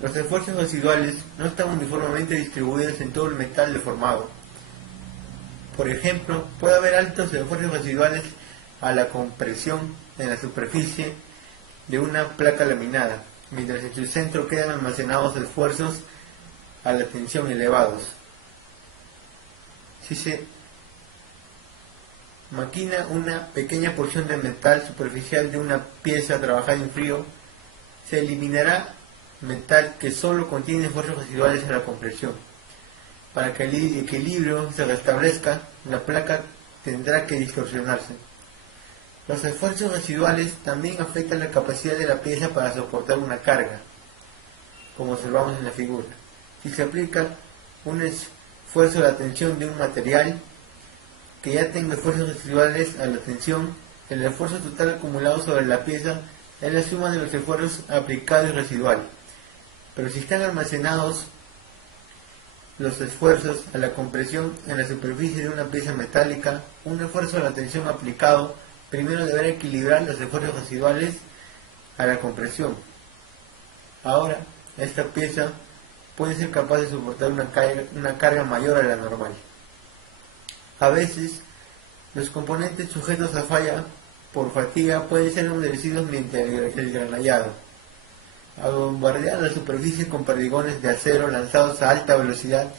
Los esfuerzos residuales no están uniformemente distribuidos en todo el metal deformado. Por ejemplo, puede haber altos esfuerzos residuales a la compresión en la superficie de una placa laminada, mientras en su centro quedan almacenados esfuerzos a la tensión elevados. Si se maquina una pequeña porción de metal superficial de una pieza trabajada en frío, se eliminará metal que solo contiene esfuerzos residuales a la compresión. Para que el equilibrio se restablezca, la placa tendrá que distorsionarse. Los esfuerzos residuales también afectan la capacidad de la pieza para soportar una carga, como observamos en la figura. Si se aplica un esfuerzo a la tensión de un material que ya tenga esfuerzos residuales a la tensión, el esfuerzo total acumulado sobre la pieza es la suma de los esfuerzos aplicados y residuales. Pero si están almacenados los esfuerzos a la compresión en la superficie de una pieza metálica, un esfuerzo a la tensión aplicado primero deberá equilibrar los esfuerzos residuales a la compresión. Ahora, esta pieza puede ser capaz de soportar una carga mayor a la normal. A veces, los componentes sujetos a falla por fatiga pueden ser endurecidos mediante el granallado. Al bombardear la superficie con perdigones de acero lanzados a alta velocidad,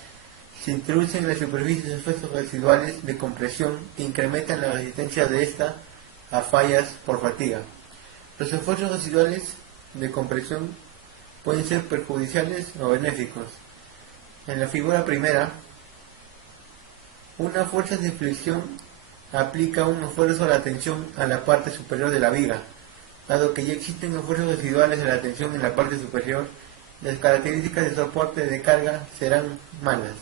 se introducen en la superficie esfuerzos residuales de compresión que incrementan la resistencia de esta a fallas por fatiga. Los esfuerzos residuales de compresión pueden ser perjudiciales o benéficos. En la figura primera, una fuerza de fricción aplica un esfuerzo a la tensión a la parte superior de la viga. Dado que ya existen esfuerzos residuales de la tensión en la parte superior, las características de soporte de carga serán malas.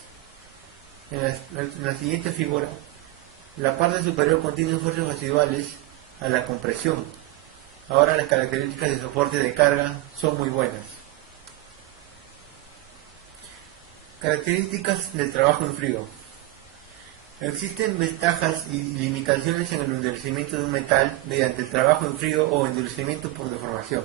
En la siguiente figura, la parte superior contiene esfuerzos residuales a la compresión. Ahora las características de soporte de carga son muy buenas. Características del trabajo en frío. Existen ventajas y limitaciones en el endurecimiento de un metal mediante el trabajo en frío o endurecimiento por deformación.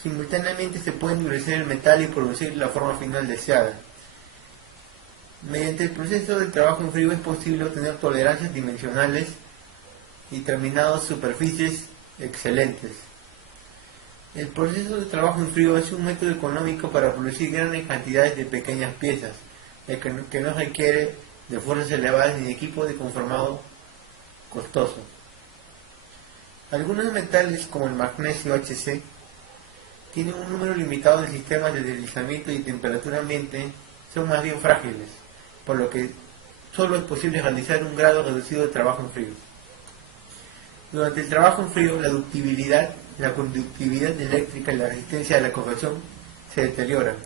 Simultáneamente se puede endurecer el metal y producir la forma final deseada. Mediante el proceso de trabajo en frío es posible obtener tolerancias dimensionales y terminados superficies excelentes. El proceso de trabajo en frío es un método económico para producir grandes cantidades de pequeñas piezas, que no requiere de fuerzas elevadas ni de equipo de conformado costoso. Algunos metales, como el magnesio Hc, tienen un número limitado de sistemas de deslizamiento y temperatura ambiente, son más bien frágiles, por lo que solo es posible realizar un grado reducido de trabajo en frío. Durante el trabajo en frío, la ductibilidad, la conductividad eléctrica y la resistencia a la corrosión se deterioran,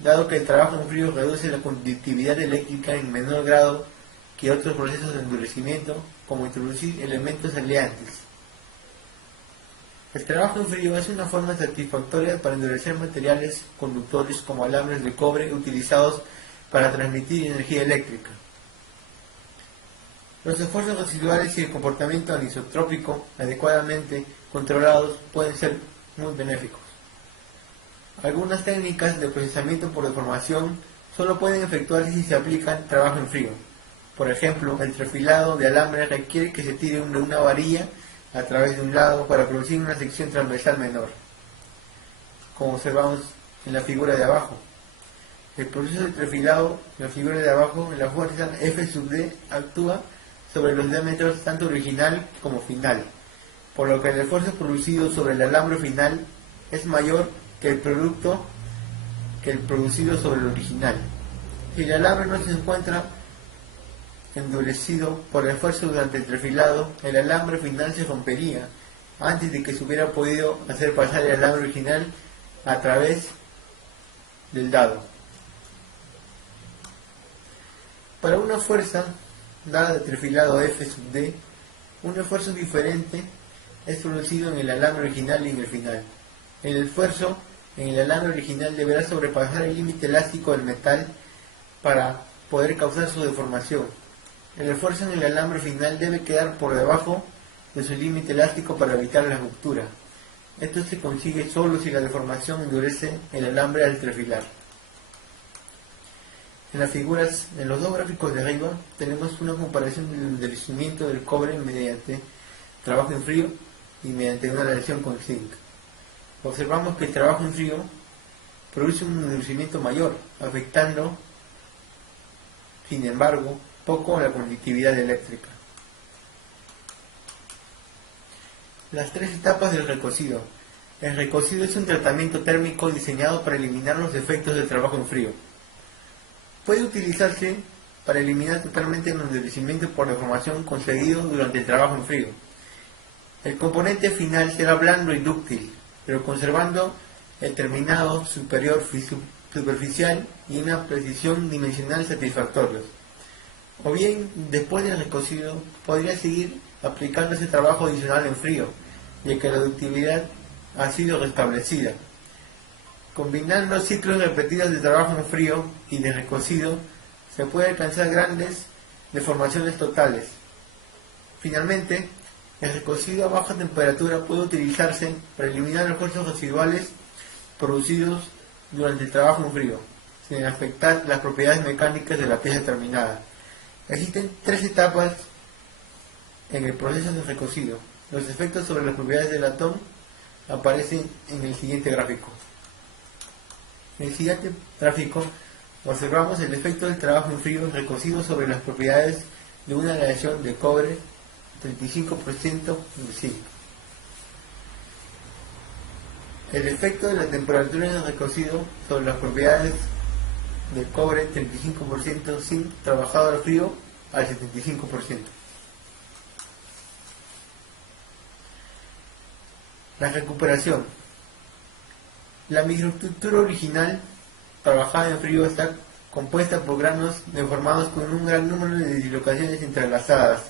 dado que el trabajo en frío reduce la conductividad eléctrica en menor grado que otros procesos de endurecimiento, como introducir elementos aleantes. El trabajo en frío es una forma satisfactoria para endurecer materiales conductores como alambres de cobre utilizados para transmitir energía eléctrica. Los esfuerzos residuales y el comportamiento anisotrópico adecuadamente controlados pueden ser muy benéficos. Algunas técnicas de procesamiento por deformación solo pueden efectuarse si se aplican trabajo en frío. Por ejemplo, el trefilado de alambre requiere que se tire de una varilla a través de un lado para producir una sección transversal menor, como observamos en la figura de abajo. El proceso de trefilado, en la figura de abajo, en la fuerza F sub D actúa sobre los diámetros tanto original como final, por lo que el esfuerzo producido sobre el alambre final es mayor que el producido sobre el original. Si el alambre no se encuentra endurecido por el esfuerzo durante el trefilado, el alambre final se rompería antes de que se hubiera podido hacer pasar el alambre original a través del dado. Para una fuerza dada de trefilado F sub D, un esfuerzo diferente es producido en el alambre original y en el final. El esfuerzo en el alambre original deberá sobrepasar el límite elástico del metal para poder causar su deformación. El esfuerzo en el alambre final debe quedar por debajo de su límite elástico para evitar la ruptura. Esto se consigue solo si la deformación endurece el alambre al trefilar. En las figuras, en los dos gráficos de arriba, tenemos una comparación del endurecimiento del cobre mediante trabajo en frío y mediante una aleación con zinc. Observamos que el trabajo en frío produce un endurecimiento mayor, afectando, sin embargo, poco la conductividad eléctrica. Las tres etapas del recocido. El recocido es un tratamiento térmico diseñado para eliminar los efectos del trabajo en frío. Puede utilizarse para eliminar totalmente el endurecimiento por deformación conseguido durante el trabajo en frío. El componente final será blando y dúctil, pero conservando el terminado superior superficial y una precisión dimensional satisfactorios. O bien, después del recocido, podría seguir aplicando ese trabajo adicional en frío, ya que la ductibilidad ha sido restablecida. Combinando ciclos repetidos de trabajo en frío y de recocido, se puede alcanzar grandes deformaciones totales. Finalmente, el recocido a baja temperatura puede utilizarse para eliminar esfuerzos residuales producidos durante el trabajo en frío, sin afectar las propiedades mecánicas de la pieza terminada. Existen tres etapas en el proceso de recocido. Los efectos sobre las propiedades del latón aparecen en el siguiente gráfico. En el siguiente gráfico observamos el efecto del trabajo en frío recocido sobre las propiedades de una aleación de cobre 35% de zinc. El efecto de la temperatura en el recocido sobre las propiedades de cobre 35% zinc trabajado al frío al 75%. La recuperación. La microestructura original trabajada en frío está compuesta por granos deformados con un gran número de dislocaciones entrelazadas.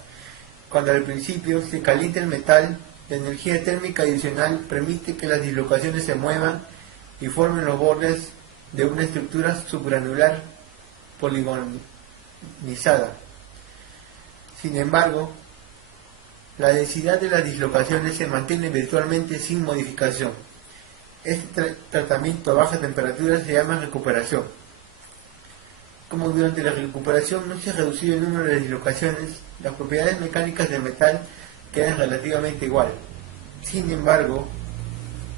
Cuando al principio se calienta el metal, la energía térmica adicional permite que las dislocaciones se muevan y formen los bordes de una estructura subgranular poligonizada. Sin embargo, la densidad de las dislocaciones se mantiene virtualmente sin modificación. Este tratamiento a baja temperatura se llama recuperación. como durante la recuperación no se ha reducido el número de dislocaciones, las propiedades mecánicas del metal quedan relativamente igual. Sin embargo,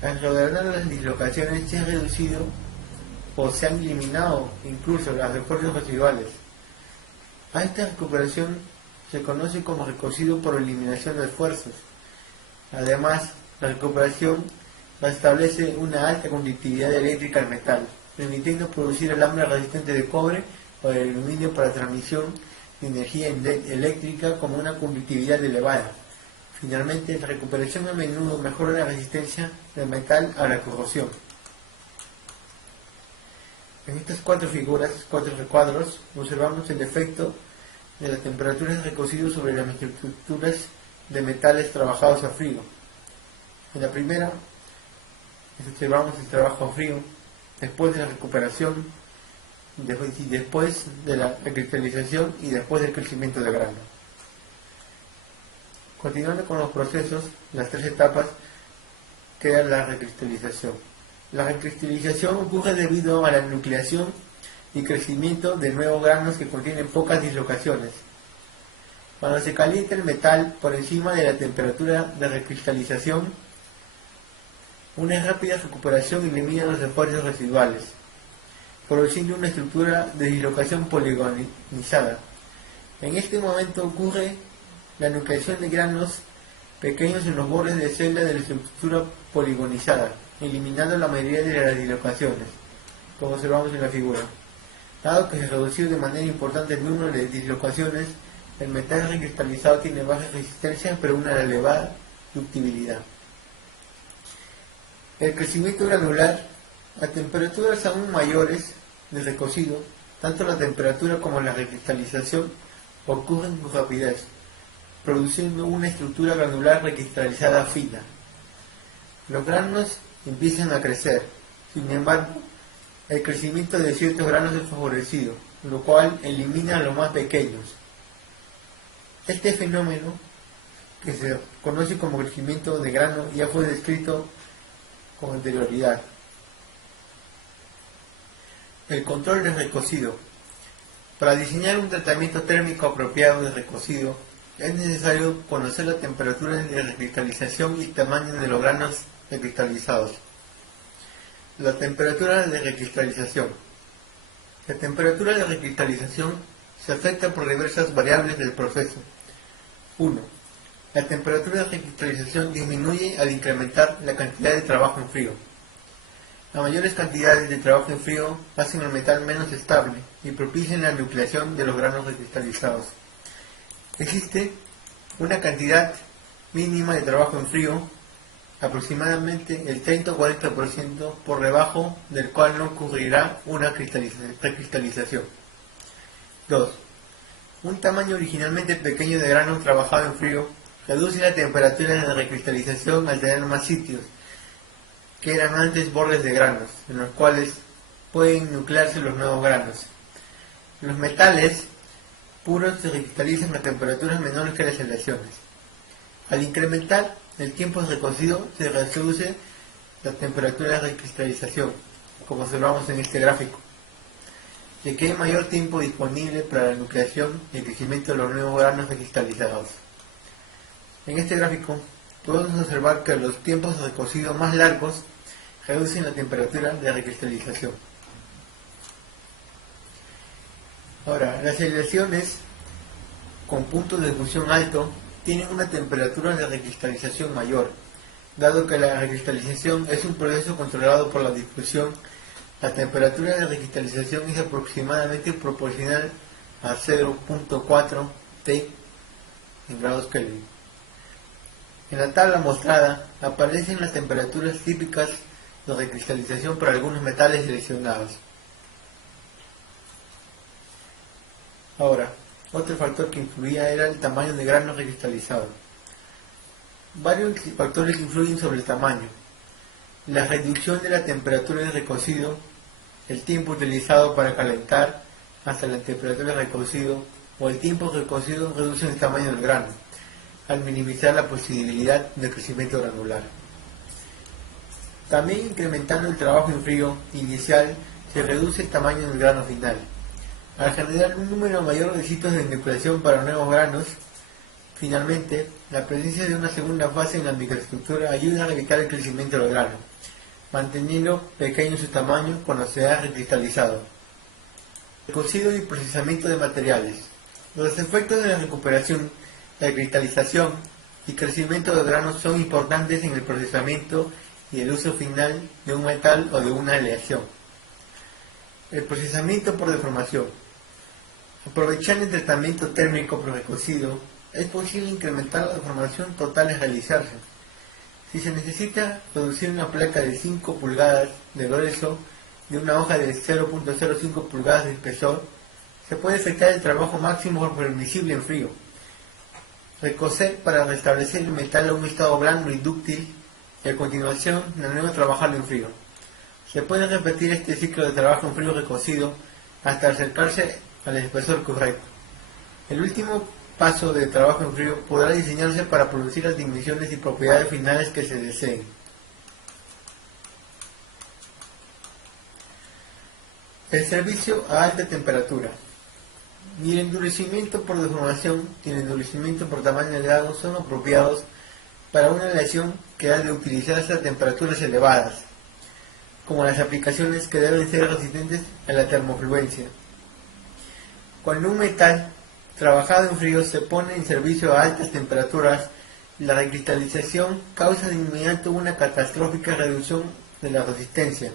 al reordenar las dislocaciones se han reducido o se han eliminado incluso los refuerzos residuales. A esta recuperación se conoce como recocido por eliminación de esfuerzos. Además, la recuperación establece una alta conductividad eléctrica al metal, permitiendo producir alambres resistentes de cobre o de aluminio para transmisión de energía eléctrica con una conductividad elevada. Finalmente, la recuperación a menudo mejora la resistencia del metal a la corrosión. En estas cuatro recuadros, observamos el efecto de las temperaturas de recocido sobre las microestructuras de metales trabajados a frío. En la primera, observamos el trabajo a frío, después de la recuperación, después de la recristalización y después del crecimiento de grano. Continuando con los procesos, las tres etapas, queda la recristalización. La recristalización ocurre debido a la nucleación y crecimiento de nuevos granos que contienen pocas dislocaciones. Cuando se calienta el metal por encima de la temperatura de recristalización, una rápida recuperación elimina los esfuerzos residuales, produciendo una estructura de dislocación poligonizada. En este momento ocurre la nucleación de granos pequeños en los bordes de celda de la estructura poligonizada, eliminando la mayoría de las dislocaciones, como observamos en la figura. Dado que se ha reducido de manera importante el número de dislocaciones, el metal recristalizado tiene baja resistencia pero una elevada ductibilidad. El crecimiento granular a temperaturas aún mayores del recocido, tanto la temperatura como la recristalización ocurren con rapidez, produciendo una estructura granular recristalizada fina. Los granos empiezan a crecer, sin embargo, el crecimiento de ciertos granos es favorecido, lo cual elimina a los más pequeños. Este fenómeno, que se conoce como crecimiento de grano, ya fue descrito con anterioridad. El control del recocido. Para diseñar un tratamiento térmico apropiado de recocido, es necesario conocer la temperatura de recristalización y el tamaño de los granos recristalizados. La temperatura de recristalización. La temperatura de recristalización se afecta por diversas variables del proceso. 1. La temperatura de recristalización disminuye al incrementar la cantidad de trabajo en frío. Las mayores cantidades de trabajo en frío hacen el metal menos estable y propician la nucleación de los granos recristalizados. Existe una cantidad mínima de trabajo en frío, aproximadamente el 30 o 40% por debajo del cual no ocurrirá una recristalización. 2. Un tamaño originalmente pequeño de grano trabajado en frío reduce la temperatura de recristalización al tener más sitios, que eran antes bordes de granos, en los cuales pueden nuclearse los nuevos granos. Los metales puros se recristalizan a temperaturas menores que las aleaciones. Al incrementar el tiempo de recocido se reduce la temperatura de recristalización, como observamos en este gráfico, ya que hay mayor tiempo disponible para la nucleación y el crecimiento de los nuevos granos recristalizados. En este gráfico podemos observar que los tiempos de recocido más largos reducen la temperatura de recristalización. Ahora, las aleaciones con puntos de fusión alto tienen una temperatura de recristalización mayor. Dado que la recristalización es un proceso controlado por la difusión, la temperatura de recristalización es aproximadamente proporcional a 0.4 T en grados Kelvin. En la tabla mostrada aparecen las temperaturas típicas de recristalización para algunos metales seleccionados. Ahora, otro factor que influía era el tamaño de grano recristalizado. Varios factores influyen sobre el tamaño. La reducción de la temperatura de recocido, el tiempo utilizado para calentar hasta la temperatura de recocido o el tiempo recocido reducen el tamaño del grano, al minimizar la posibilidad de crecimiento granular. También incrementando el trabajo en frío inicial se reduce el tamaño del grano final. Al generar un número mayor de sitios de inoculación para nuevos granos, finalmente, la presencia de una segunda fase en la microestructura ayuda a evitar el crecimiento del grano, manteniendo pequeño su tamaño cuando se ha recristalizado. Recocido y procesamiento de materiales. Los efectos de la recuperación, la cristalización y crecimiento de granos son importantes en el procesamiento y el uso final de un metal o de una aleación. El procesamiento por deformación. Aprovechando el tratamiento térmico precocido, es posible incrementar la deformación total al realizarse. Si se necesita producir una placa de 5 pulgadas de grueso de una hoja de 0.05 pulgadas de espesor, se puede efectuar el trabajo máximo permisible en frío. Recocer para restablecer el metal a un estado blando y dúctil y a continuación de nuevo trabajarlo en frío. Se puede repetir este ciclo de trabajo en frío recocido hasta acercarse al espesor correcto. El último paso de trabajo en frío podrá diseñarse para producir las dimensiones y propiedades finales que se deseen. El servicio a alta temperatura. Ni el endurecimiento por deformación ni el endurecimiento por tamaño de grado son apropiados para una aleación que ha de utilizarse a temperaturas elevadas, como las aplicaciones que deben ser resistentes a la termofluencia. Cuando un metal trabajado en frío se pone en servicio a altas temperaturas, la recristalización causa de inmediato una catastrófica reducción de la resistencia.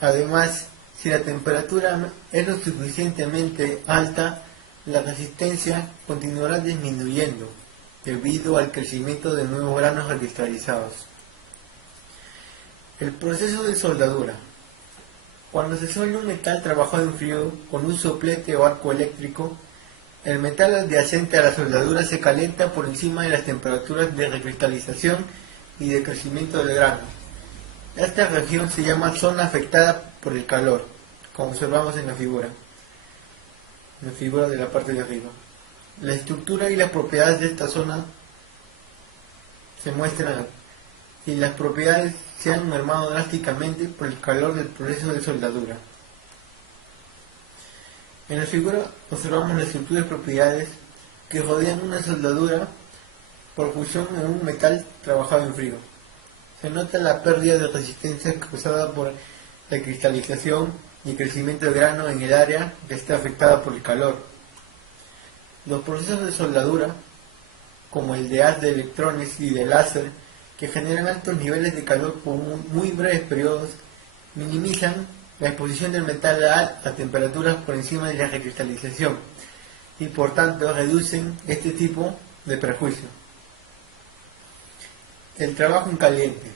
Además, si la temperatura es lo suficientemente alta, la resistencia continuará disminuyendo debido al crecimiento de nuevos granos recristalizados. El proceso de soldadura. Cuando se solda un metal trabajado en frío con un soplete o arco eléctrico, el metal adyacente a la soldadura se calienta por encima de las temperaturas de recristalización y de crecimiento del grano. Esta región se llama zona afectada por el calor, como observamos en la figura de la parte de arriba. La estructura y las propiedades de esta zona se muestran y las propiedades se han mermado drásticamente por el calor del proceso de soldadura. En la figura observamos las estructuras y propiedades que rodean una soldadura por fusión en un metal trabajado en frío. Se nota la pérdida de resistencia causada por la cristalización y crecimiento del grano en el área que está afectada por el calor. Los procesos de soldadura, como el de haz de electrones y de láser, que generan altos niveles de calor por muy breves periodos, minimizan la exposición del metal a temperaturas por encima de la recristalización y por tanto reducen este tipo de perjuicio. El trabajo en caliente.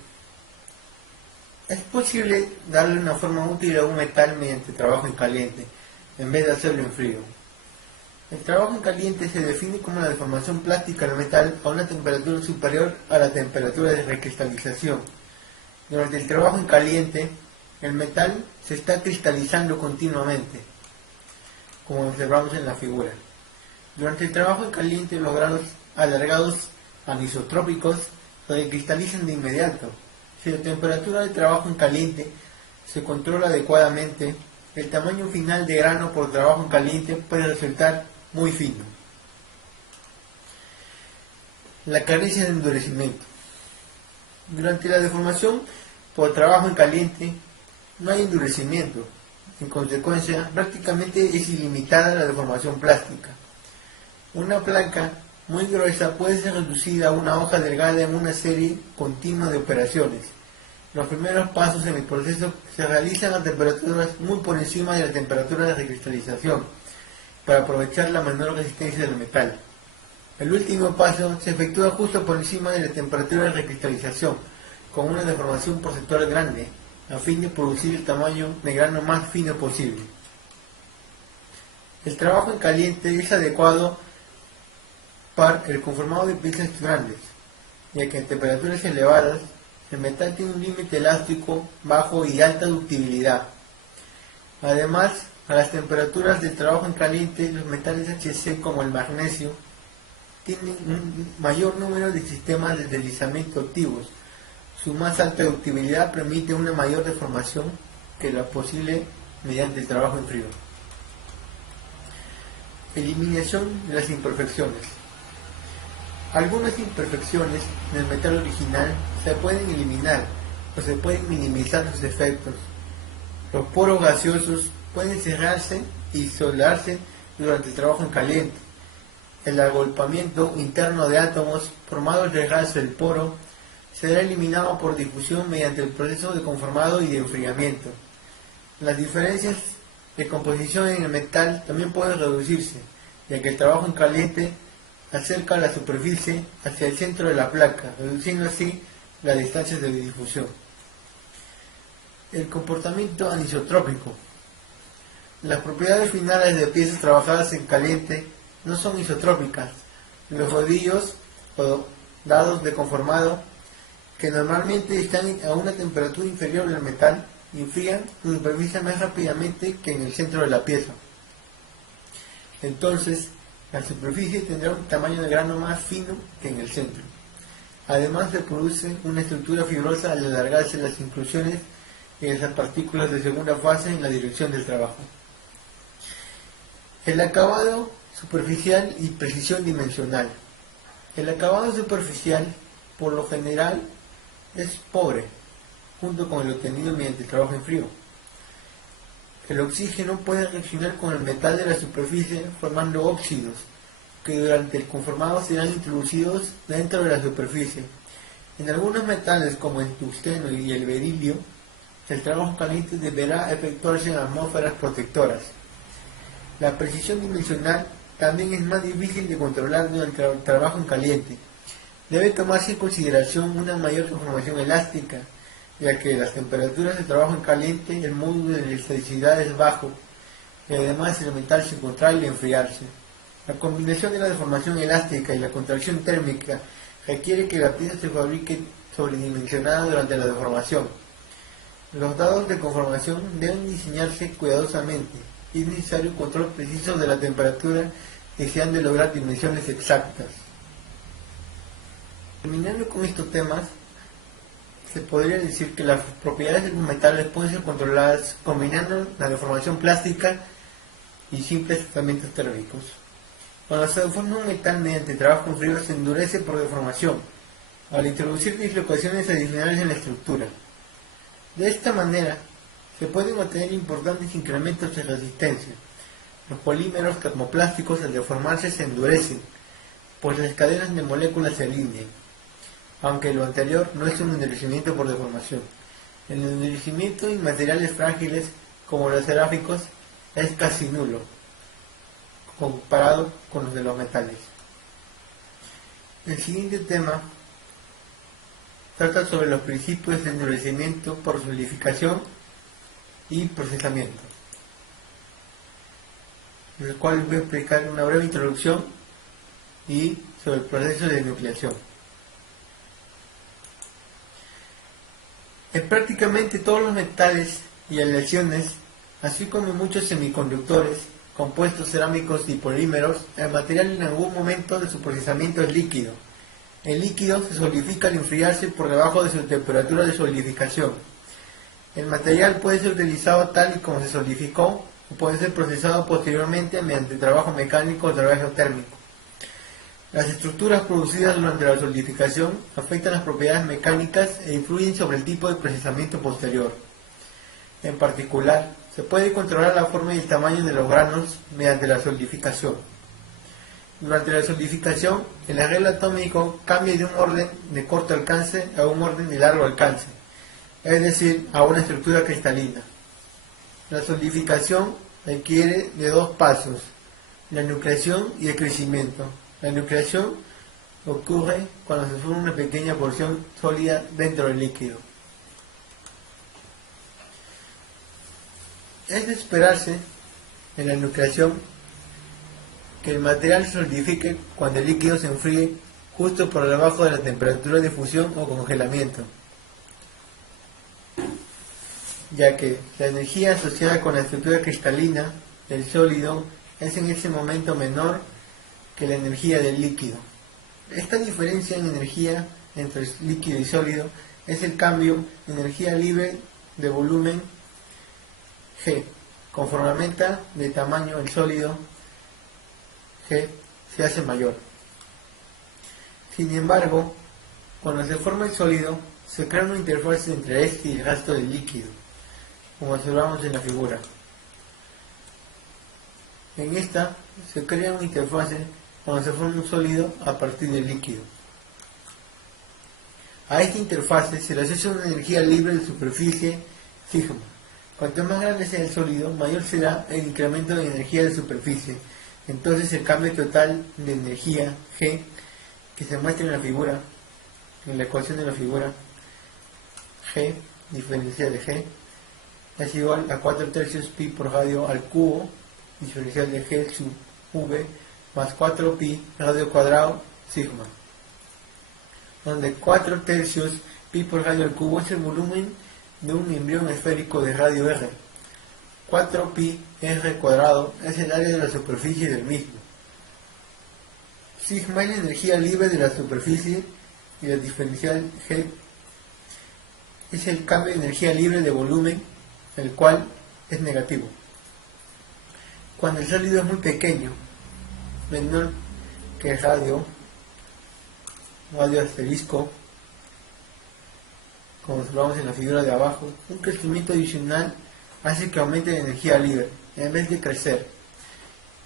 Es posible darle una forma útil a un metal mediante trabajo en caliente, en vez de hacerlo en frío. El trabajo en caliente se define como la deformación plástica del metal a una temperatura superior a la temperatura de recristalización. Durante el trabajo en caliente, el metal se está cristalizando continuamente, como observamos en la figura. Durante el trabajo en caliente, los granos alargados anisotrópicos se cristalizan de inmediato. Si la temperatura de trabajo en caliente se controla adecuadamente, el tamaño final de grano por trabajo en caliente puede resultar muy fino. La carencia de endurecimiento. Durante la deformación por trabajo en caliente no hay endurecimiento. En consecuencia, prácticamente es ilimitada la deformación plástica. Una placa muy gruesa puede ser reducida a una hoja delgada en una serie continua de operaciones. Los primeros pasos en el proceso se realizan a temperaturas muy por encima de la temperatura de recristalización, para aprovechar la menor resistencia del metal. El último paso se efectúa justo por encima de la temperatura de recristalización, con una deformación porcentual grande, a fin de producir el tamaño de grano más fino posible. El trabajo en caliente es adecuado para el conformado de piezas grandes, ya que en temperaturas elevadas el metal tiene un límite elástico bajo y alta ductibilidad. Además, a las temperaturas de trabajo en caliente, los metales HC como el magnesio tienen un mayor número de sistemas de deslizamiento activos. Su más alta ductibilidad permite una mayor deformación que la posible mediante el trabajo en frío. Eliminación de las imperfecciones. Algunas imperfecciones en el metal original se pueden eliminar o se pueden minimizar sus efectos. Los poros gaseosos pueden cerrarse y soldarse durante el trabajo en caliente. El agolpamiento interno de átomos formado al cerrarse el poro será eliminado por difusión mediante el proceso de conformado y de enfriamiento. Las diferencias de composición en el metal también pueden reducirse, ya que el trabajo en caliente acerca la superficie hacia el centro de la placa, reduciendo así las distancias de difusión. El comportamiento anisotrópico. Las propiedades finales de piezas trabajadas en caliente no son isotrópicas. Los rodillos o dados de conformado, que normalmente están a una temperatura inferior al metal, enfrían su superficie más rápidamente que en el centro de la pieza. Entonces, la superficie tendrá un tamaño de grano más fino que en el centro. Además, se produce una estructura fibrosa al alargarse las inclusiones en esas partículas de segunda fase en la dirección del trabajo. El acabado superficial y precisión dimensional. El acabado superficial, por lo general, es pobre, junto con el obtenido mediante el trabajo en frío. El oxígeno puede reaccionar con el metal de la superficie formando óxidos, que durante el conformado serán introducidos dentro de la superficie. En algunos metales como el tungsteno y el berilio, el trabajo caliente deberá efectuarse en atmósferas protectoras. La precisión dimensional también es más difícil de controlar durante el trabajo en caliente. Debe tomarse en consideración una mayor conformación elástica, ya que las temperaturas de trabajo en caliente el módulo de elasticidad es bajo y además el metal se contrae al enfriarse. La combinación de la deformación elástica y la contracción térmica requiere que la pieza se fabrique sobredimensionada durante la deformación. Los dados de conformación deben diseñarse cuidadosamente y es necesario un control preciso de la temperatura que se han de lograr dimensiones exactas. Terminando con estos temas, se podría decir que las propiedades de los metales pueden ser controladas combinando la deformación plástica y simples tratamientos térmicos. Cuando se deforma un metal mediante trabajo en frío se endurece por deformación, al introducir dislocaciones adicionales en la estructura. De esta manera, se pueden obtener importantes incrementos de resistencia. Los polímeros termoplásticos al deformarse se endurecen, pues las cadenas de moléculas se alinean, aunque lo anterior no es un endurecimiento por deformación. El endurecimiento en materiales frágiles, como los cerámicos, es casi nulo, comparado con los de los metales. El siguiente tema trata sobre los principios de endurecimiento por solidificación y procesamiento, en el cual voy a explicar una breve introducción y sobre el proceso de nucleación. En prácticamente todos los metales y aleaciones, así como en muchos semiconductores, compuestos cerámicos y polímeros, el material en algún momento de su procesamiento es líquido. El líquido se solidifica al enfriarse por debajo de su temperatura de solidificación. El material puede ser utilizado tal y como se solidificó o puede ser procesado posteriormente mediante trabajo mecánico o trabajo térmico. Las estructuras producidas durante la solidificación afectan las propiedades mecánicas e influyen sobre el tipo de procesamiento posterior. En particular, se puede controlar la forma y el tamaño de los granos mediante la solidificación. Durante la solidificación, el arreglo atómico cambia de un orden de corto alcance a un orden de largo alcance, es decir, a una estructura cristalina. La solidificación requiere de dos pasos, la nucleación y el crecimiento. La nucleación ocurre cuando se forma una pequeña porción sólida dentro del líquido. Es de esperarse en la nucleación que el material se solidifique cuando el líquido se enfríe justo por debajo de la temperatura de fusión o congelamiento, ya que la energía asociada con la estructura cristalina del sólido es en ese momento menor que la energía del líquido. Esta diferencia en energía entre líquido y sólido es el cambio de energía libre de volumen G. Conforme aumenta de tamaño el sólido, G se hace mayor. Sin embargo, cuando se forma el sólido, se crea una interfaz entre este y el resto del líquido, como observamos en la figura. En esta se crea una interfase cuando se forma un sólido a partir del líquido. A esta interfase se le asocia una energía libre de superficie sigma. Cuanto más grande sea el sólido, mayor será el incremento de energía de superficie. Entonces el cambio total de energía G, que se muestra en la figura, en la ecuación de la figura, G, diferencial de G, es igual a 4/3 pi por radio al cubo, diferencial de G sub V, más 4 pi radio cuadrado sigma, donde 4/3 pi por radio al cubo es el volumen de un embrión esférico de radio R. 4 pi R cuadrado es el área de la superficie del mismo. Sigma es la energía libre de la superficie y la diferencial G es el cambio de energía libre de volumen, el cual es negativo. Cuando el sólido es muy pequeño, menor que el radio asterisco, como observamos en la figura de abajo, un crecimiento adicional hace que aumente la energía libre, en vez de crecer.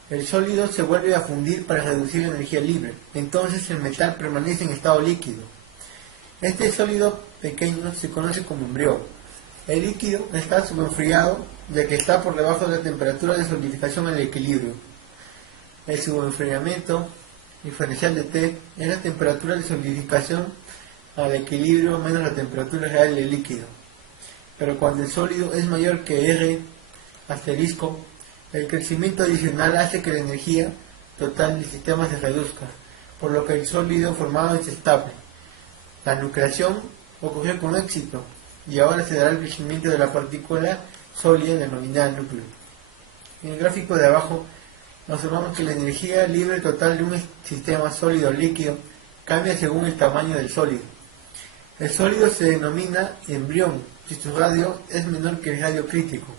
El sólido se vuelve a fundir para reducir la energía libre, entonces el metal permanece en estado líquido. Este sólido pequeño se conoce como embrión. El líquido está subenfriado, ya que está por debajo de la temperatura de solidificación en el equilibrio. El subenfriamiento diferencial de T es la temperatura de solidificación al equilibrio menos la temperatura real del líquido. Pero cuando el sólido es mayor que R asterisco, el crecimiento adicional hace que la energía total del sistema se reduzca, por lo que el sólido formado es estable. La nucleación ocurrió con éxito y ahora se dará el crecimiento de la partícula sólida denominada núcleo. En el gráfico de abajo observamos que la energía libre total de un sistema sólido o líquido cambia según el tamaño del sólido. El sólido se denomina embrión si su radio es menor que el radio crítico,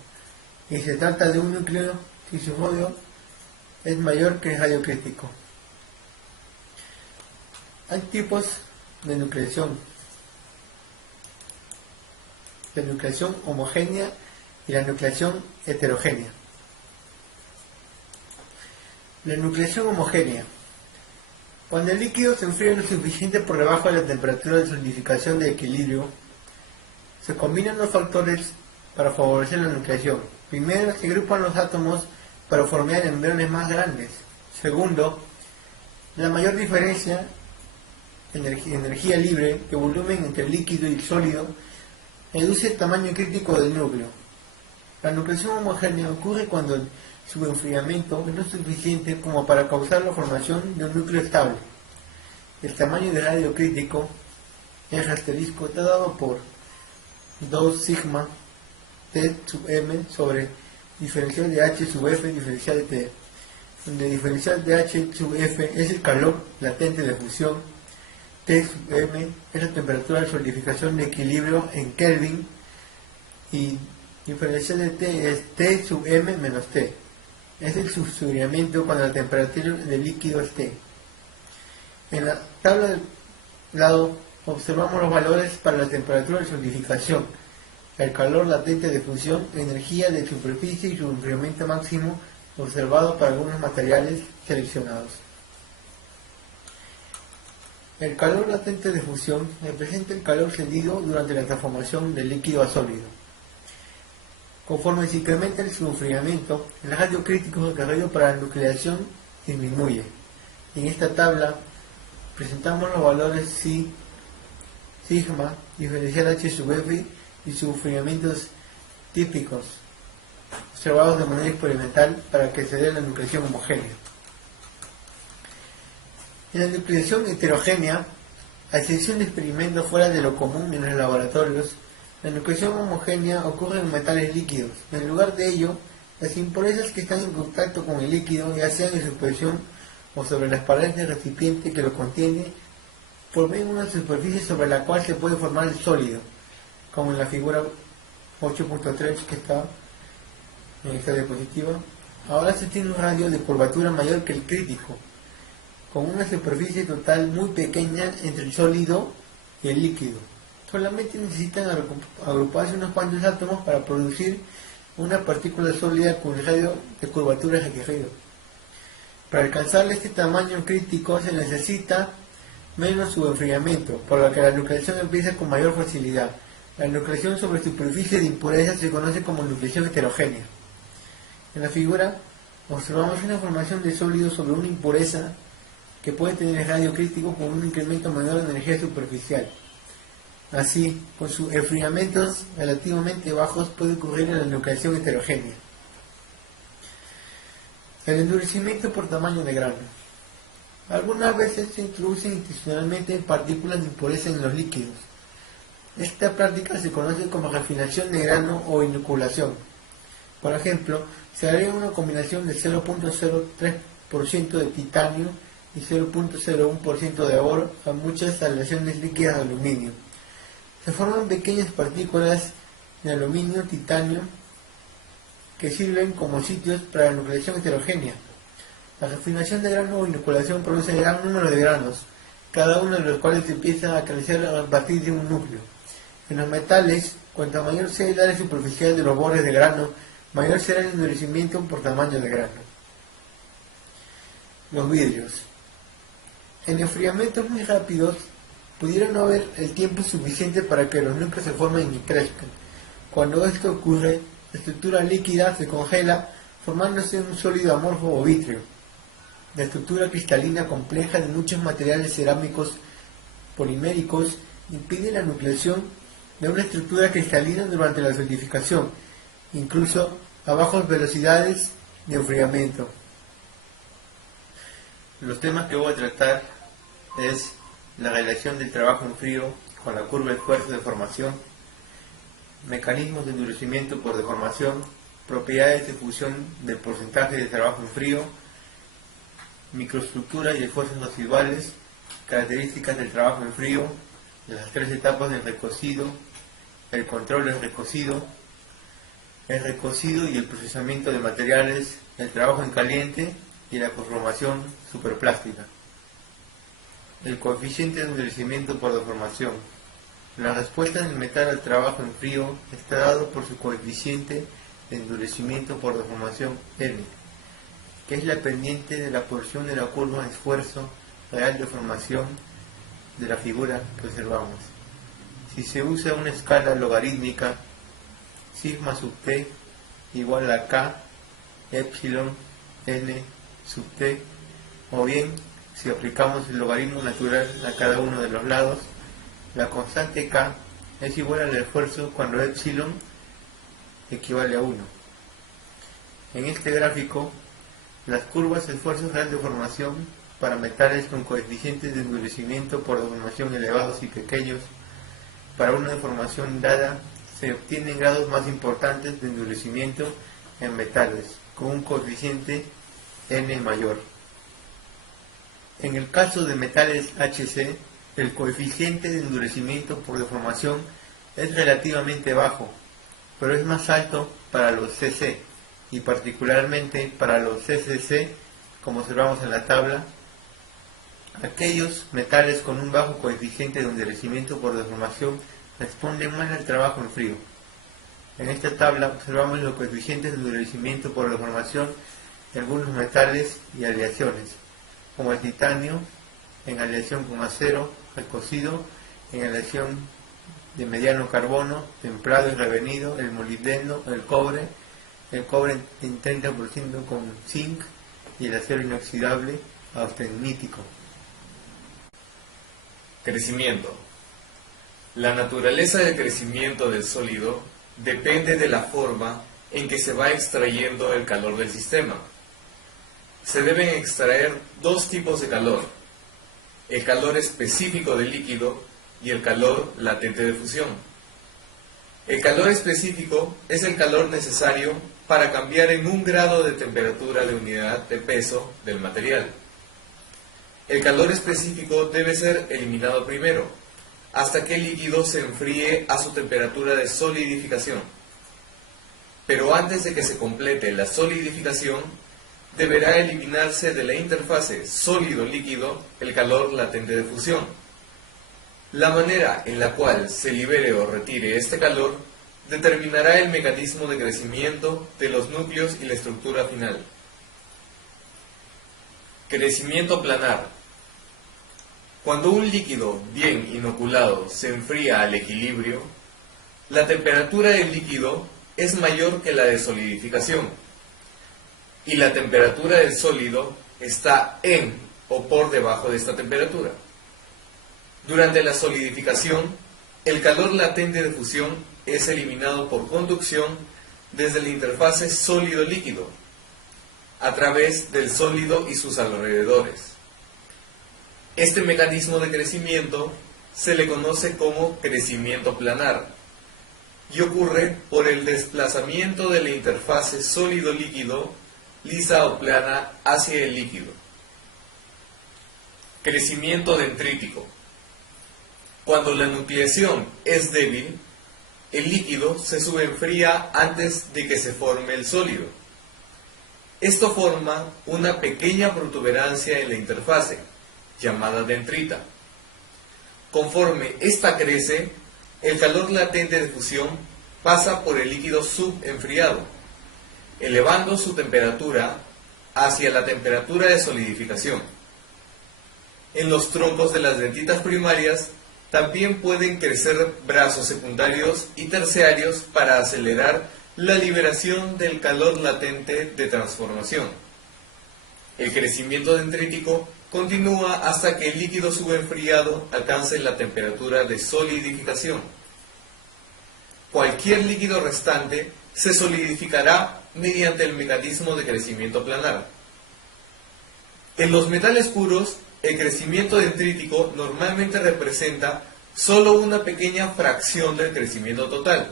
y se trata de un núcleo si su radio es mayor que el radio crítico. Hay tipos de nucleación: la nucleación homogénea y la nucleación heterogénea. La nucleación homogénea: cuando el líquido se enfría lo suficiente por debajo de la temperatura de solidificación de equilibrio, se combinan los factores para favorecer la nucleación. Primero, se agrupan los átomos para formar embriones más grandes. Segundo, la mayor diferencia energía libre de volumen entre el líquido y el sólido reduce el tamaño crítico del núcleo. La nucleación homogénea ocurre cuando el subenfriamiento no es suficiente como para causar la formación de un núcleo estable. El tamaño del radio crítico, R asterisco, está dado por 2 sigma T sub m sobre diferencial de H sub F diferencial de T, donde diferencial de H sub F es el calor latente de fusión, T sub m es la temperatura de solidificación de equilibrio en Kelvin, y diferencial de T es T sub m menos T. Es el subsuriamiento cuando la temperatura del líquido es T. En la tabla del lado observamos los valores para la temperatura de solidificación, el calor latente de fusión, energía de superficie y su enfriamiento máximo observado para algunos materiales seleccionados. El calor latente de fusión representa el calor cedido durante la transformación del líquido a sólido. Conforme se incrementa el enfriamiento, el radio crítico requerido para la nucleación disminuye. En esta tabla presentamos los valores sigma, diferencial H sub F y sus enfriamientos típicos, observados de manera experimental para que se dé la nucleación homogénea. En la nucleación heterogénea, a excepción de experimentos fuera de lo común en los laboratorios, la nucleación homogénea ocurre en metales líquidos. En lugar de ello, las impurezas que están en contacto con el líquido, ya sean en suspensión o sobre las paredes del recipiente que lo contiene, forman una superficie sobre la cual se puede formar el sólido, como en la figura 8.3 que está en esta diapositiva, Ahora se tiene un radio de curvatura mayor que el crítico, con una superficie total muy pequeña entre el sólido y el líquido. Solamente necesitan agruparse unos cuantos átomos para producir una partícula sólida con el radio de curvatura requerido. Para alcanzar este tamaño crítico se necesita menos subenfriamiento, por lo que la nucleación empieza con mayor facilidad. La nucleación sobre superficie de impurezas se conoce como nucleación heterogénea. En la figura observamos una formación de sólido sobre una impureza que puede tener radio crítico con un incremento menor de energía superficial. Así, con sus enfriamientos relativamente bajos puede ocurrir la nucleación heterogénea. El endurecimiento por tamaño de grano. Algunas veces se introducen intencionalmente partículas de impureza en los líquidos. Esta práctica se conoce como refinación de grano o inoculación. Por ejemplo, se agrega una combinación de 0.03% de titanio y 0.01% de oro a muchas aleaciones líquidas de aluminio. Se forman pequeñas partículas de aluminio, titanio, que sirven como sitios para la nucleación heterogénea. La refinación de grano o inoculación produce gran número de granos, cada uno de los cuales empieza a crecer a partir de un núcleo. En los metales, cuanto mayor sea el área superficial de los bordes de grano, mayor será el endurecimiento por tamaño de grano. Los vidrios. En enfriamientos muy rápidos, pudiera no haber el tiempo suficiente para que los núcleos se formen y crezcan. Cuando esto ocurre, la estructura líquida se congela, formándose un sólido amorfo o vítreo. La estructura cristalina compleja de muchos materiales cerámicos poliméricos impide la nucleación de una estructura cristalina durante la solidificación, incluso a bajas velocidades de enfriamiento. Los temas que voy a tratar es la relación del trabajo en frío con la curva de esfuerzo de formación, mecanismos de endurecimiento por deformación, propiedades de fusión del porcentaje de trabajo en frío, microestructura y esfuerzos residuales, características del trabajo en frío, las tres etapas del recocido, el control del recocido, el recocido y el procesamiento de materiales, el trabajo en caliente y la conformación superplástica. El coeficiente de endurecimiento por deformación. La respuesta del metal al trabajo en frío está dado por su coeficiente de endurecimiento por deformación N, que es la pendiente de la porción de la curva de esfuerzo real de formación de la figura que observamos. Si se usa una escala logarítmica, sigma sub t igual a k epsilon n sub t, o bien si aplicamos el logaritmo natural a cada uno de los lados, la constante k es igual al esfuerzo cuando epsilon equivale a 1. En este gráfico, las curvas de esfuerzo real de formación para metales con coeficientes de endurecimiento por deformación elevados y pequeños, para una deformación dada se obtienen grados más importantes de endurecimiento en metales, con un coeficiente n mayor. En el caso de metales HC, el coeficiente de endurecimiento por deformación es relativamente bajo, pero es más alto para los CC y particularmente para los CCC, como observamos en la tabla. Aquellos metales con un bajo coeficiente de endurecimiento por deformación responden más al trabajo en frío. En esta tabla observamos los coeficientes de endurecimiento por deformación de algunos metales y aleaciones, como el titanio en aleación con acero recocido, en aleación de mediano carbono, templado y revenido, el molibdeno, el cobre en 30% con zinc y el acero inoxidable austenítico. Crecimiento. La naturaleza del crecimiento del sólido depende de la forma en que se va extrayendo el calor del sistema. Se deben extraer dos tipos de calor: el calor específico del líquido y el calor latente de fusión. El calor específico es el calor necesario para cambiar en 1 grado de temperatura de unidad de peso del material. El calor específico debe ser eliminado primero, hasta que el líquido se enfríe a su temperatura de solidificación. pero antes de que se complete la solidificación, deberá eliminarse de la interfase sólido-líquido el calor latente de fusión. La manera en la cual se libere o retire este calor determinará el mecanismo de crecimiento de los núcleos y la estructura final. Crecimiento planar. Cuando un líquido bien inoculado se enfría al equilibrio, la temperatura del líquido es mayor que la de solidificación, y la temperatura del sólido está en o por debajo de esta temperatura. Durante la solidificación, el calor latente de fusión es eliminado por conducción desde la interfase sólido-líquido, a través del sólido y sus alrededores. Este mecanismo de crecimiento se le conoce como crecimiento planar y ocurre por el desplazamiento de la interfase sólido-líquido, lisa o plana, hacia el líquido. Crecimiento dendrítico. Cuando la nucleación es débil, el líquido se subenfría antes de que se forme el sólido. Esto forma una pequeña protuberancia en la interfase, llamada dendrita. Conforme ésta crece, el calor latente de fusión pasa por el líquido subenfriado, elevando su temperatura hacia la temperatura de solidificación. En los troncos de las dendritas primarias también pueden crecer brazos secundarios y terciarios para acelerar la liberación del calor latente de transformación. El crecimiento dendrítico continúa hasta que el líquido subenfriado alcance la temperatura de solidificación. Cualquier líquido restante se solidificará mediante el mecanismo de crecimiento planar. En los metales puros, el crecimiento dendrítico normalmente representa solo una pequeña fracción del crecimiento total,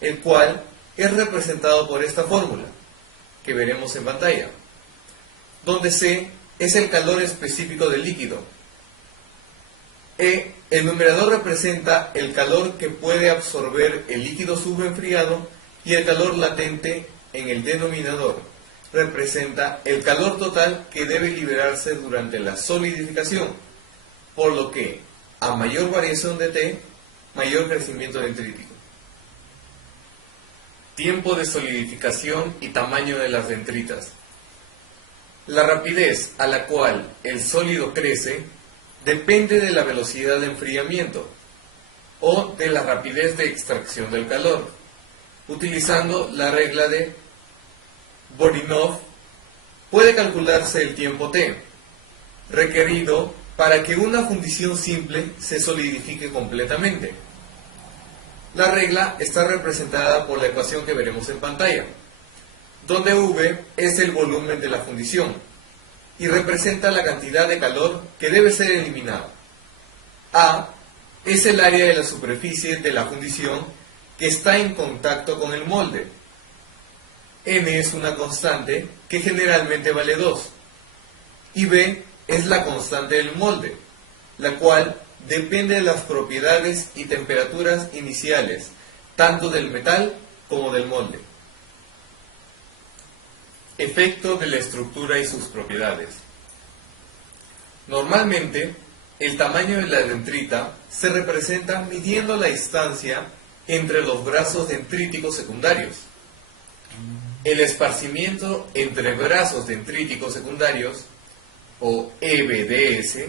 el cual es representado por esta fórmula, que veremos en pantalla, donde C es el calor específico del líquido. E, el numerador representa el calor que puede absorber el líquido subenfriado y el calor latente en el denominador representa el calor total que debe liberarse durante la solidificación, por lo que a mayor variación de T, mayor crecimiento dendrítico. Tiempo de solidificación y tamaño de las dendritas. La rapidez a la cual el sólido crece depende de la velocidad de enfriamiento o de la rapidez de extracción del calor, utilizando la regla de Borinov. Puede calcularse el tiempo T requerido para que una fundición simple se solidifique completamente. La regla está representada por la ecuación que veremos en pantalla, donde V es el volumen de la fundición y representa la cantidad de calor que debe ser eliminada. A es el área de la superficie de la fundición que está en contacto con el molde. N es una constante que generalmente vale 2. Y B es la constante del molde, la cual depende de las propiedades y temperaturas iniciales, tanto del metal como del molde. Efecto de la estructura y sus propiedades. Normalmente, el tamaño de la dendrita se representa midiendo la distancia entre los brazos dendríticos secundarios. El esparcimiento entre brazos dendríticos secundarios, o EBDS,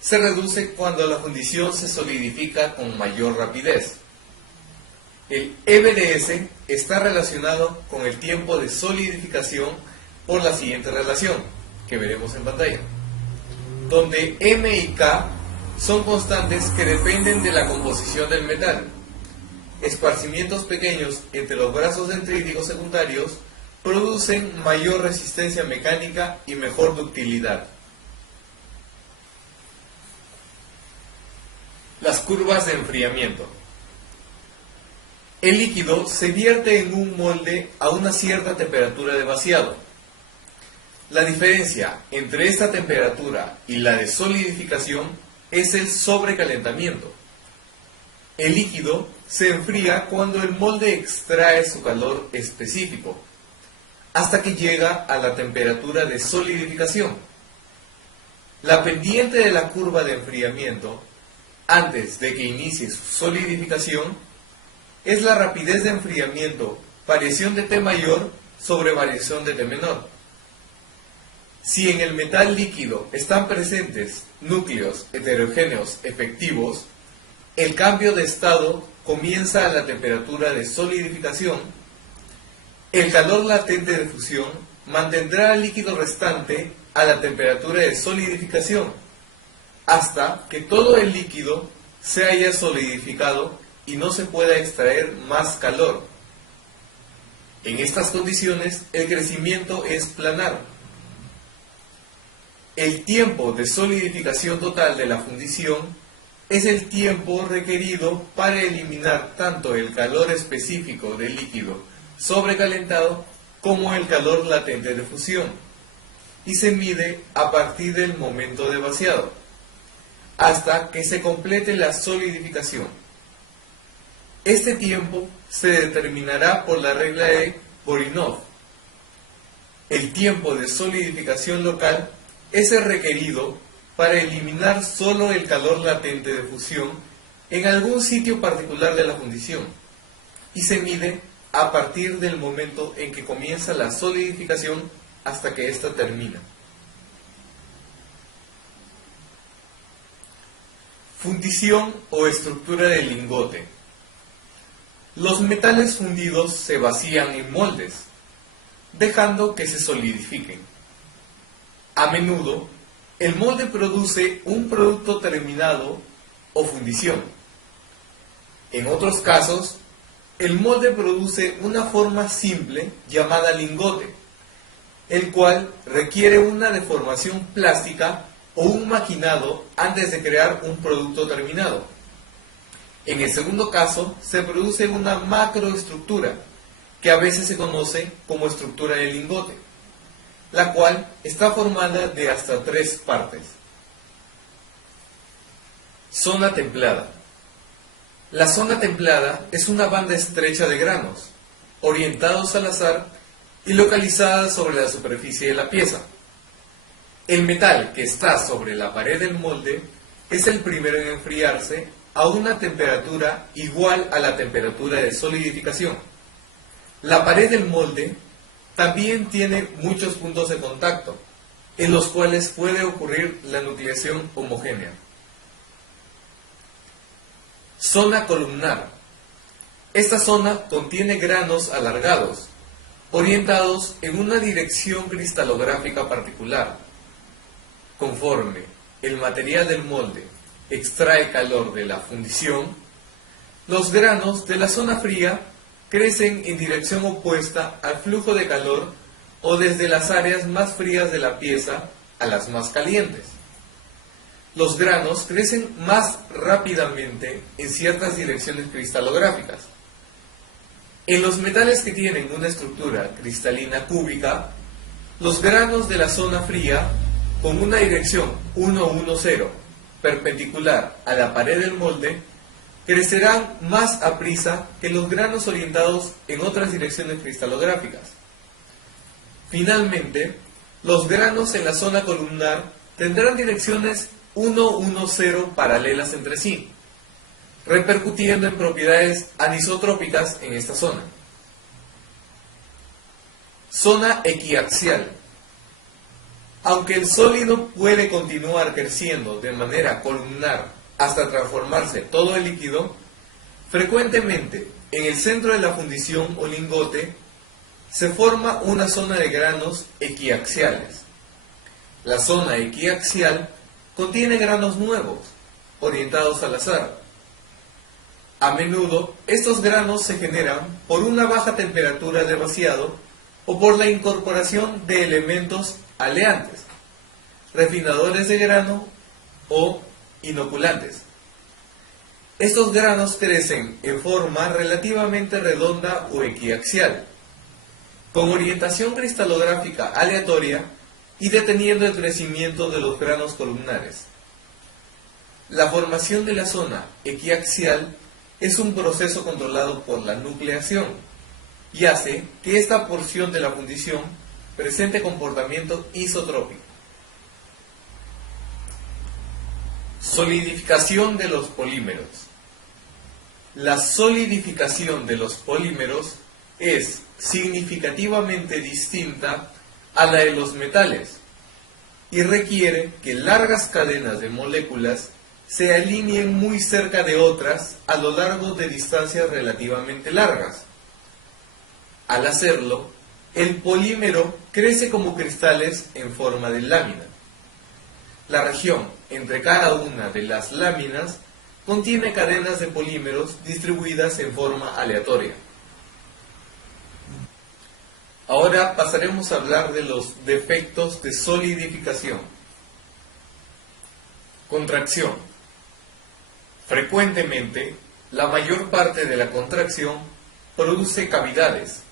se reduce cuando la fundición se solidifica con mayor rapidez. El EBDS está relacionado con el tiempo de solidificación por la siguiente relación, que veremos en pantalla, donde M y K son constantes que dependen de la composición del metal. Esparcimientos pequeños entre los brazos dendríticos secundarios producen mayor resistencia mecánica y mejor ductilidad. Las curvas de enfriamiento. El líquido se vierte en un molde a una cierta temperatura de vaciado. La diferencia entre esta temperatura y la de solidificación es el sobrecalentamiento. El líquido se enfría cuando el molde extrae su calor específico, hasta que llega a la temperatura de solidificación. La pendiente de la curva de enfriamiento, antes de que inicie su solidificación, es la rapidez de enfriamiento, variación de T mayor sobre variación de T menor. Si en el metal líquido están presentes núcleos heterogéneos efectivos, el cambio de estado comienza a la temperatura de solidificación. El calor latente de fusión mantendrá al líquido restante a la temperatura de solidificación, hasta que todo el líquido se haya solidificado y no se pueda extraer más calor. En estas condiciones, el crecimiento es planar. El tiempo de solidificación total de la fundición es el tiempo requerido para eliminar tanto el calor específico del líquido sobrecalentado como el calor latente de fusión, y se mide a partir del momento de vaciado, hasta que se complete la solidificación. Este tiempo se determinará por la regla de Gorinov. El tiempo de solidificación local es el requerido para eliminar solo el calor latente de fusión en algún sitio particular de la fundición, y se mide a partir del momento en que comienza la solidificación hasta que ésta termina. Fundición o estructura del lingote. Los metales fundidos se vacían en moldes, dejando que se solidifiquen. A menudo, el molde produce un producto terminado o fundición. En otros casos, el molde produce una forma simple llamada lingote, el cual requiere una deformación plástica o un maquinado antes de crear un producto terminado. En el segundo caso, se produce una macroestructura, que a veces se conoce como estructura del lingote, la cual está formada de hasta 3 partes. Zona templada. La zona templada es una banda estrecha de granos, orientados al azar y localizadas sobre la superficie de la pieza. El metal que está sobre la pared del molde es el primero en enfriarse a una temperatura igual a la temperatura de solidificación. La pared del molde también tiene muchos puntos de contacto, en los cuales puede ocurrir la nucleación homogénea. Zona columnar. Esta zona contiene granos alargados, orientados en una dirección cristalográfica particular. Conforme el material del molde extrae calor de la fundición, los granos de la zona fría crecen en dirección opuesta al flujo de calor o desde las áreas más frías de la pieza a las más calientes. Los granos crecen más rápidamente en ciertas direcciones cristalográficas. En los metales que tienen una estructura cristalina cúbica, los granos de la zona fría con una dirección 1-1-0 perpendicular a la pared del molde crecerán más a prisa que los granos orientados en otras direcciones cristalográficas. Finalmente, los granos en la zona columnar tendrán direcciones 1-1-0 paralelas entre sí, repercutiendo en propiedades anisotrópicas en esta zona. Zona equiaxial. Aunque el sólido puede continuar creciendo de manera columnar hasta transformarse todo en líquido, frecuentemente en el centro de la fundición o lingote se forma una zona de granos equiaxiales. La zona equiaxial contiene granos nuevos, orientados al azar. A menudo estos granos se generan por una baja temperatura de vaciado o por la incorporación de elementos aleantes, refinadores de grano o inoculantes. Estos granos crecen en forma relativamente redonda o equiaxial, con orientación cristalográfica aleatoria y deteniendo el crecimiento de los granos columnares. La formación de la zona equiaxial es un proceso controlado por la nucleación y hace que esta porción de la fundición presente comportamiento isotrópico. Solidificación de los polímeros. La solidificación de los polímeros es significativamente distinta a la de los metales y requiere que largas cadenas de moléculas se alineen muy cerca de otras a lo largo de distancias relativamente largas. Al hacerlo, el polímero crece como cristales en forma de lámina. La región entre cada una de las láminas contiene cadenas de polímeros distribuidas en forma aleatoria. Ahora pasaremos a hablar de los defectos de solidificación. Contracción. Frecuentemente, la mayor parte de la contracción produce cavidades.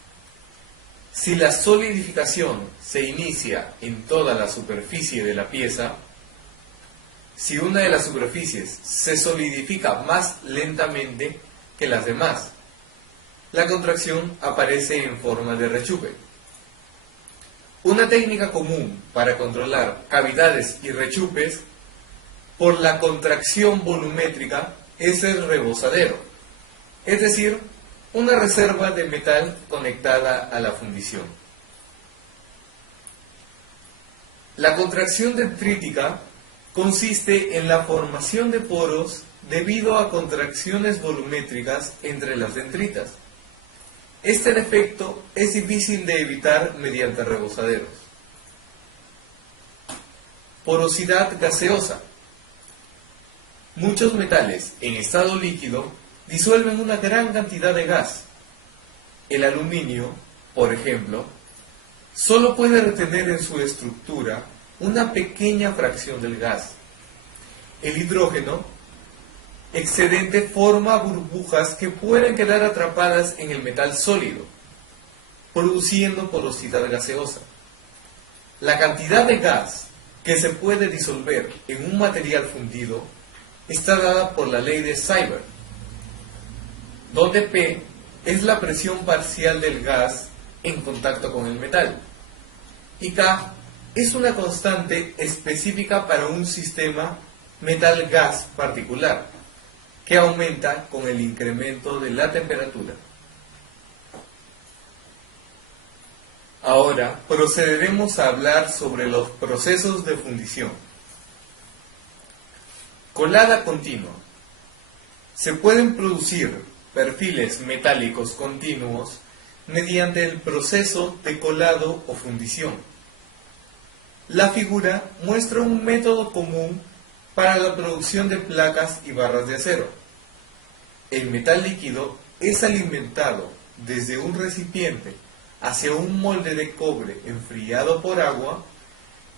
Si la solidificación se inicia en toda la superficie de la pieza, si una de las superficies se solidifica más lentamente que las demás, la contracción aparece en forma de rechupe. Una técnica común para controlar cavidades y rechupes por la contracción volumétrica es el rebozadero, es decir, una reserva de metal conectada a la fundición. La contracción dendrítica consiste en la formación de poros debido a contracciones volumétricas entre las dendritas. Este defecto es difícil de evitar mediante rebozaderos. Porosidad gaseosa. Muchos metales en estado líquido disuelven una gran cantidad de gas. El aluminio, por ejemplo, solo puede retener en su estructura una pequeña fracción del gas. El hidrógeno excedente forma burbujas que pueden quedar atrapadas en el metal sólido, produciendo porosidad gaseosa. La cantidad de gas que se puede disolver en un material fundido está dada por la ley de Sybert, donde P es la presión parcial del gas en contacto con el metal y K es una constante específica para un sistema metal-gas particular, que aumenta con el incremento de la temperatura. Ahora procederemos a hablar sobre los procesos de fundición. Colada continua. Se pueden producir perfiles metálicos continuos mediante el proceso de colado o fundición. La figura muestra un método común para la producción de placas y barras de acero. El metal líquido es alimentado desde un recipiente hacia un molde de cobre enfriado por agua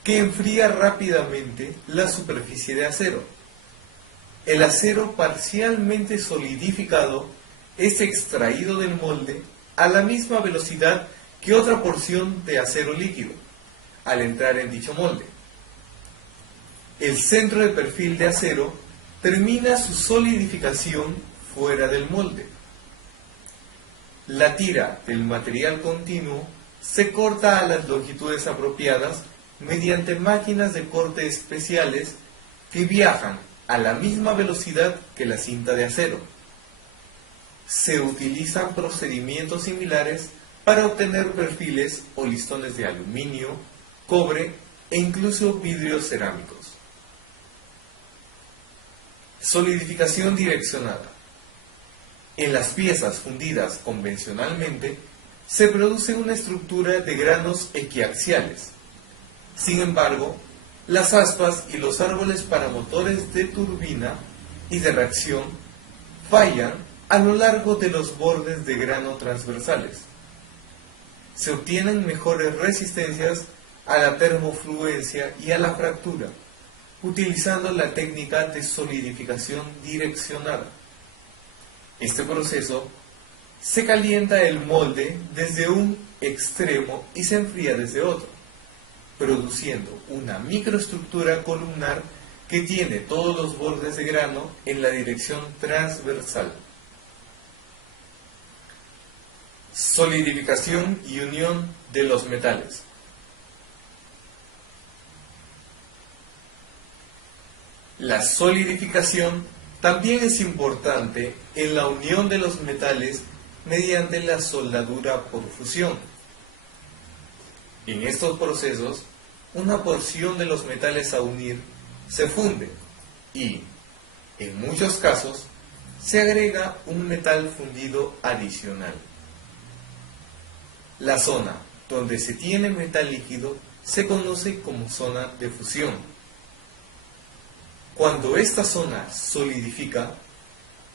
que enfría rápidamente la superficie de acero. El acero parcialmente solidificado es extraído del molde a la misma velocidad que otra porción de acero líquido al entrar en dicho molde. El centro del perfil de acero termina su solidificación fuera del molde. La tira del material continuo se corta a las longitudes apropiadas mediante máquinas de corte especiales que viajan a la misma velocidad que la cinta de acero. Se utilizan procedimientos similares para obtener perfiles o listones de aluminio, cobre e incluso vidrios cerámicos. Solidificación direccionada. En las piezas fundidas convencionalmente se produce una estructura de granos equiaxiales. Sin embargo, las aspas y los árboles para motores de turbina y de reacción fallan a lo largo de los bordes de grano transversales. Se obtienen mejores resistencias a la termofluencia y a la fractura, utilizando la técnica de solidificación direccionada. Este proceso se calienta el molde desde un extremo y se enfría desde otro, produciendo una microestructura columnar que tiene todos los bordes de grano en la dirección transversal. solidificación y unión de los metales. La solidificación también es importante en la unión de los metales mediante la soldadura por fusión. En estos procesos, una porción de los metales a unir se funde y, en muchos casos, se agrega un metal fundido adicional. La zona donde se tiene metal líquido se conoce como zona de fusión. Cuando esta zona solidifica,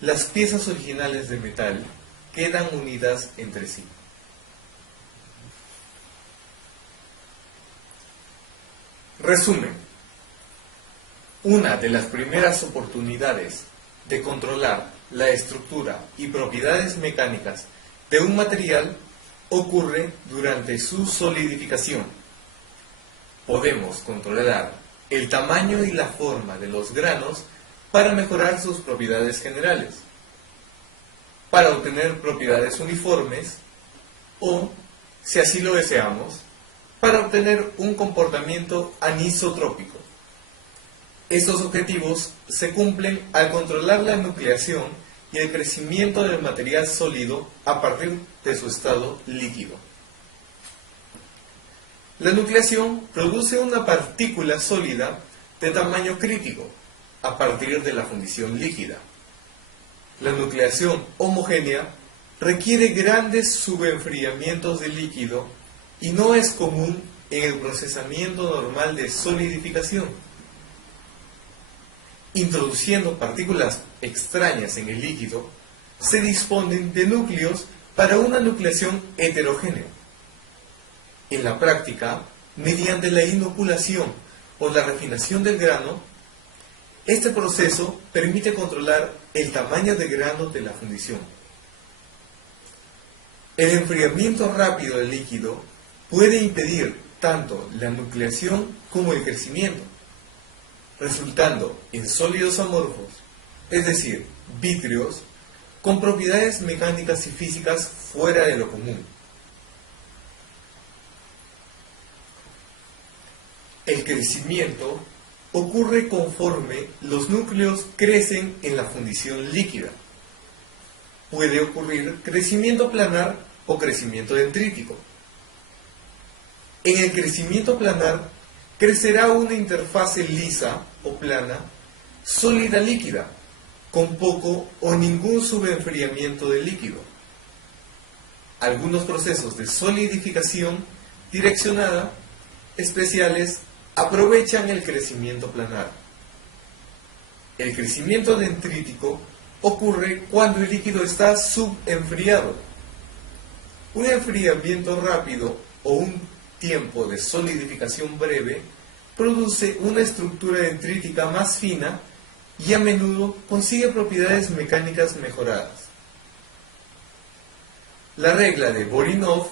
las piezas originales de metal quedan unidas entre sí. Resumen. Una de las primeras oportunidades de controlar la estructura y propiedades mecánicas de un material ocurre durante su solidificación. Podemos controlar el tamaño y la forma de los granos para mejorar sus propiedades generales, para obtener propiedades uniformes o, si así lo deseamos, para obtener un comportamiento anisotrópico. Estos objetivos se cumplen al controlar la nucleación y el crecimiento del material sólido a partir de su estado líquido. La nucleación produce una partícula sólida de tamaño crítico a partir de la fundición líquida. La nucleación homogénea requiere grandes subenfriamientos de líquido y no es común en el procesamiento normal de solidificación. Introduciendo partículas extrañas en el líquido, se disponen de núcleos para una nucleación heterogénea. En la práctica, mediante la inoculación o la refinación del grano, este proceso permite controlar el tamaño de grano de la fundición. El enfriamiento rápido del líquido puede impedir tanto la nucleación como el crecimiento, resultando en sólidos amorfos, es decir, vítreos, con propiedades mecánicas y físicas fuera de lo común. El crecimiento ocurre conforme los núcleos crecen en la fundición líquida. Puede ocurrir crecimiento planar o crecimiento dendrítico. En el crecimiento planar crecerá una interfase lisa o plana, sólida líquida, con poco o ningún subenfriamiento del líquido. Algunos procesos de solidificación direccionada especiales aprovechan el crecimiento planar. El crecimiento dendrítico ocurre cuando el líquido está subenfriado. Un enfriamiento rápido o un tiempo de solidificación breve produce una estructura dendrítica más fina y a menudo consigue propiedades mecánicas mejoradas. La regla de Borinov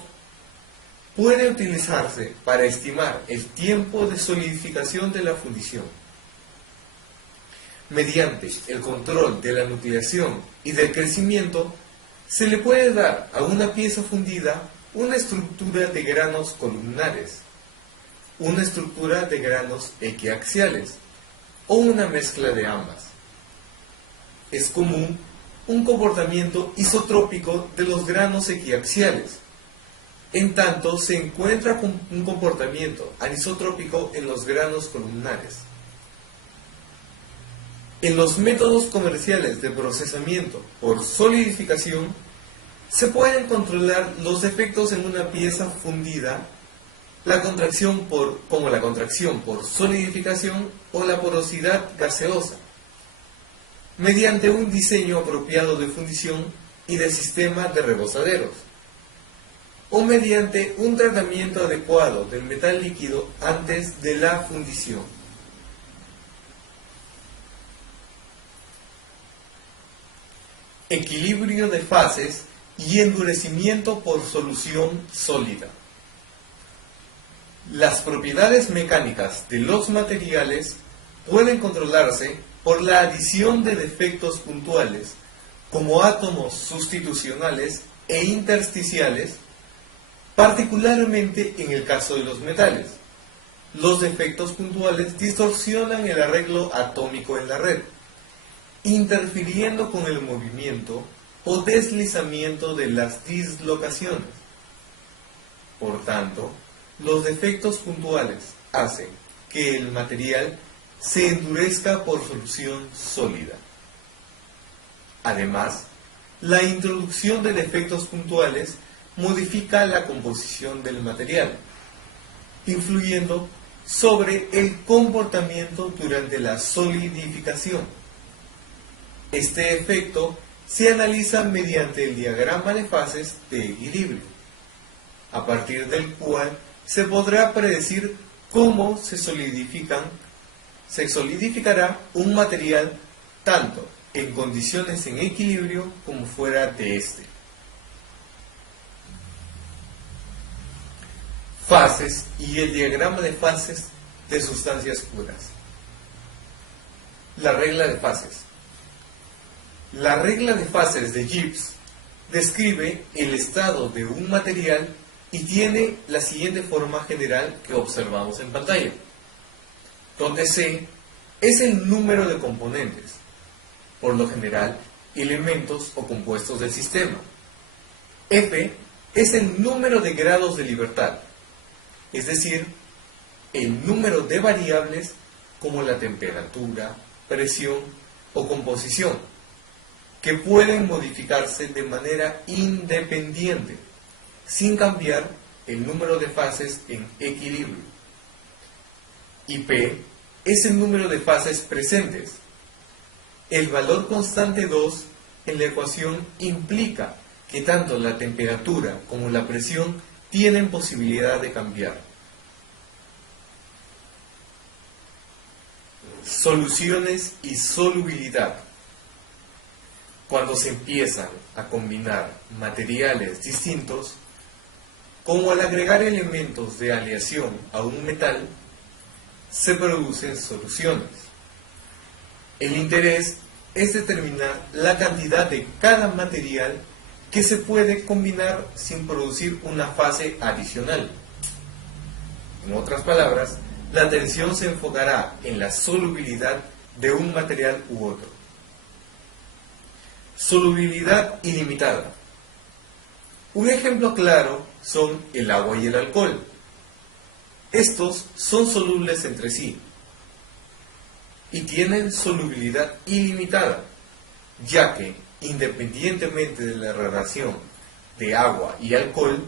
puede utilizarse para estimar el tiempo de solidificación de la fundición. Mediante el control de la nucleación y del crecimiento, se le puede dar a una pieza fundida una estructura de granos columnares, una estructura de granos equiaxiales o una mezcla de ambas. Es común un comportamiento isotrópico de los granos equiaxiales, en tanto se encuentra un comportamiento anisotrópico en los granos columnares. En los métodos comerciales de procesamiento por solidificación se pueden controlar los efectos en una pieza fundida, como la contracción por solidificación o la porosidad gaseosa, mediante un diseño apropiado de fundición y de sistema de rebosaderos, o mediante un tratamiento adecuado del metal líquido antes de la fundición. Equilibrio de fases y endurecimiento por solución sólida. Las propiedades mecánicas de los materiales pueden controlarse por la adición de defectos puntuales, como átomos sustitucionales e intersticiales, particularmente en el caso de los metales. Los defectos puntuales distorsionan el arreglo atómico en la red, interfiriendo con el movimiento o deslizamiento de las dislocaciones. Por tanto, los defectos puntuales hacen que el material se endurezca por solución sólida. Además, la introducción de defectos puntuales modifica la composición del material, influyendo sobre el comportamiento durante la solidificación. Este efecto se analiza mediante el diagrama de fases de equilibrio, a partir del cual se podrá predecir cómo se solidificará un material tanto en condiciones en equilibrio como fuera de este. Fases y el diagrama de fases de sustancias puras. La regla de fases. La regla de fases de Gibbs describe el estado de un material y tiene la siguiente forma general que observamos en pantalla, donde C es el número de componentes, por lo general elementos o compuestos del sistema. F es el número de grados de libertad, es decir, el número de variables como la temperatura, presión o composición, que pueden modificarse de manera independiente, sin cambiar el número de fases en equilibrio. Y P es el número de fases presentes. El valor constante 2 en la ecuación implica que tanto la temperatura como la presión tienen posibilidad de cambiar. Soluciones y solubilidad. Cuando se empiezan a combinar materiales distintos, como al agregar elementos de aleación a un metal, se producen soluciones. El interés es determinar la cantidad de cada material que se puede combinar sin producir una fase adicional. En otras palabras, la atención se enfocará en la solubilidad de un material u otro. Solubilidad ilimitada. Un ejemplo claro son el agua y el alcohol. Estos son solubles entre sí y tienen solubilidad ilimitada, ya que, independientemente de la relación de agua y alcohol,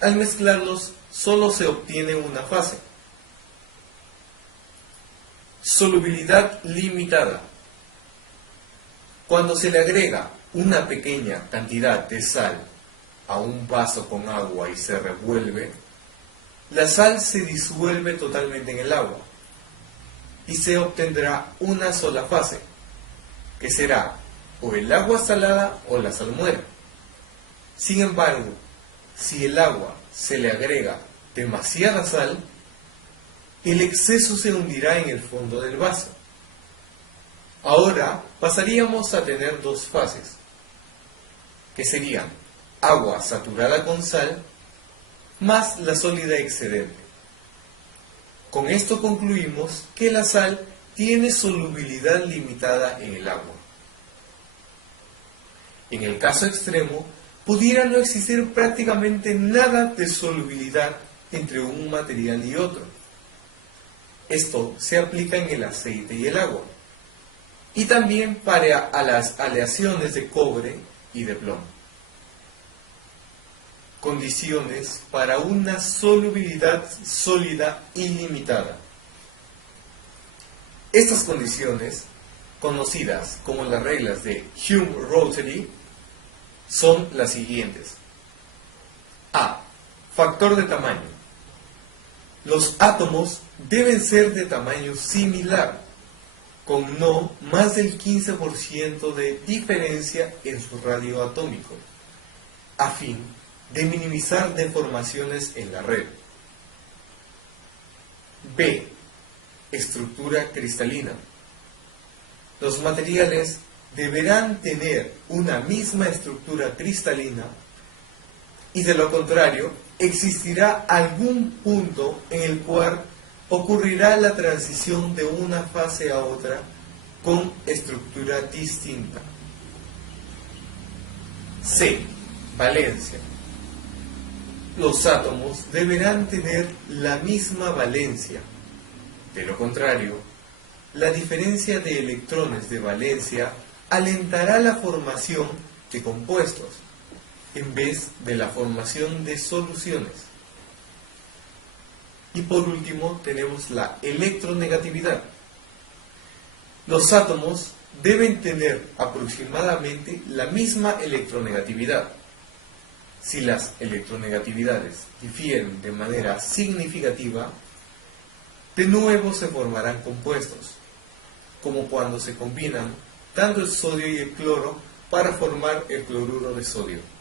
al mezclarlos solo se obtiene una fase. Solubilidad limitada. Cuando se le agrega una pequeña cantidad de sal a un vaso con agua y se revuelve, la sal se disuelve totalmente en el agua y se obtendrá una sola fase, que será o el agua salada o la salmuera. Sin embargo, si el agua se le agrega demasiada sal, el exceso se hundirá en el fondo del vaso. Ahora pasaríamos a tener dos fases, que serían agua saturada con sal más la sólida excedente. Con esto concluimos que la sal tiene solubilidad limitada en el agua. En el caso extremo, pudiera no existir prácticamente nada de solubilidad entre un material y otro. Esto se aplica en el aceite y el agua, y también para las aleaciones de cobre y de plomo. Condiciones para una solubilidad sólida ilimitada. Estas condiciones, conocidas como las reglas de Hume-Rothery, son las siguientes. A. Factor de tamaño. Los átomos deben ser de tamaño similar, con no más del 15% de diferencia en su radio atómico, a fin de minimizar deformaciones en la red. B. Estructura cristalina. Los materiales deberán tener una misma estructura cristalina y de lo contrario, existirá algún punto en el cual ocurrirá la transición de una fase a otra con estructura distinta. C. Valencia. Los átomos deberán tener la misma valencia. De lo contrario, la diferencia de electrones de valencia alentará la formación de compuestos en vez de la formación de soluciones. Y por último tenemos la electronegatividad. Los átomos deben tener aproximadamente la misma electronegatividad. Si las electronegatividades difieren de manera significativa, de nuevo se formarán compuestos, como cuando se combinan tanto el sodio y el cloro para formar el cloruro de sodio.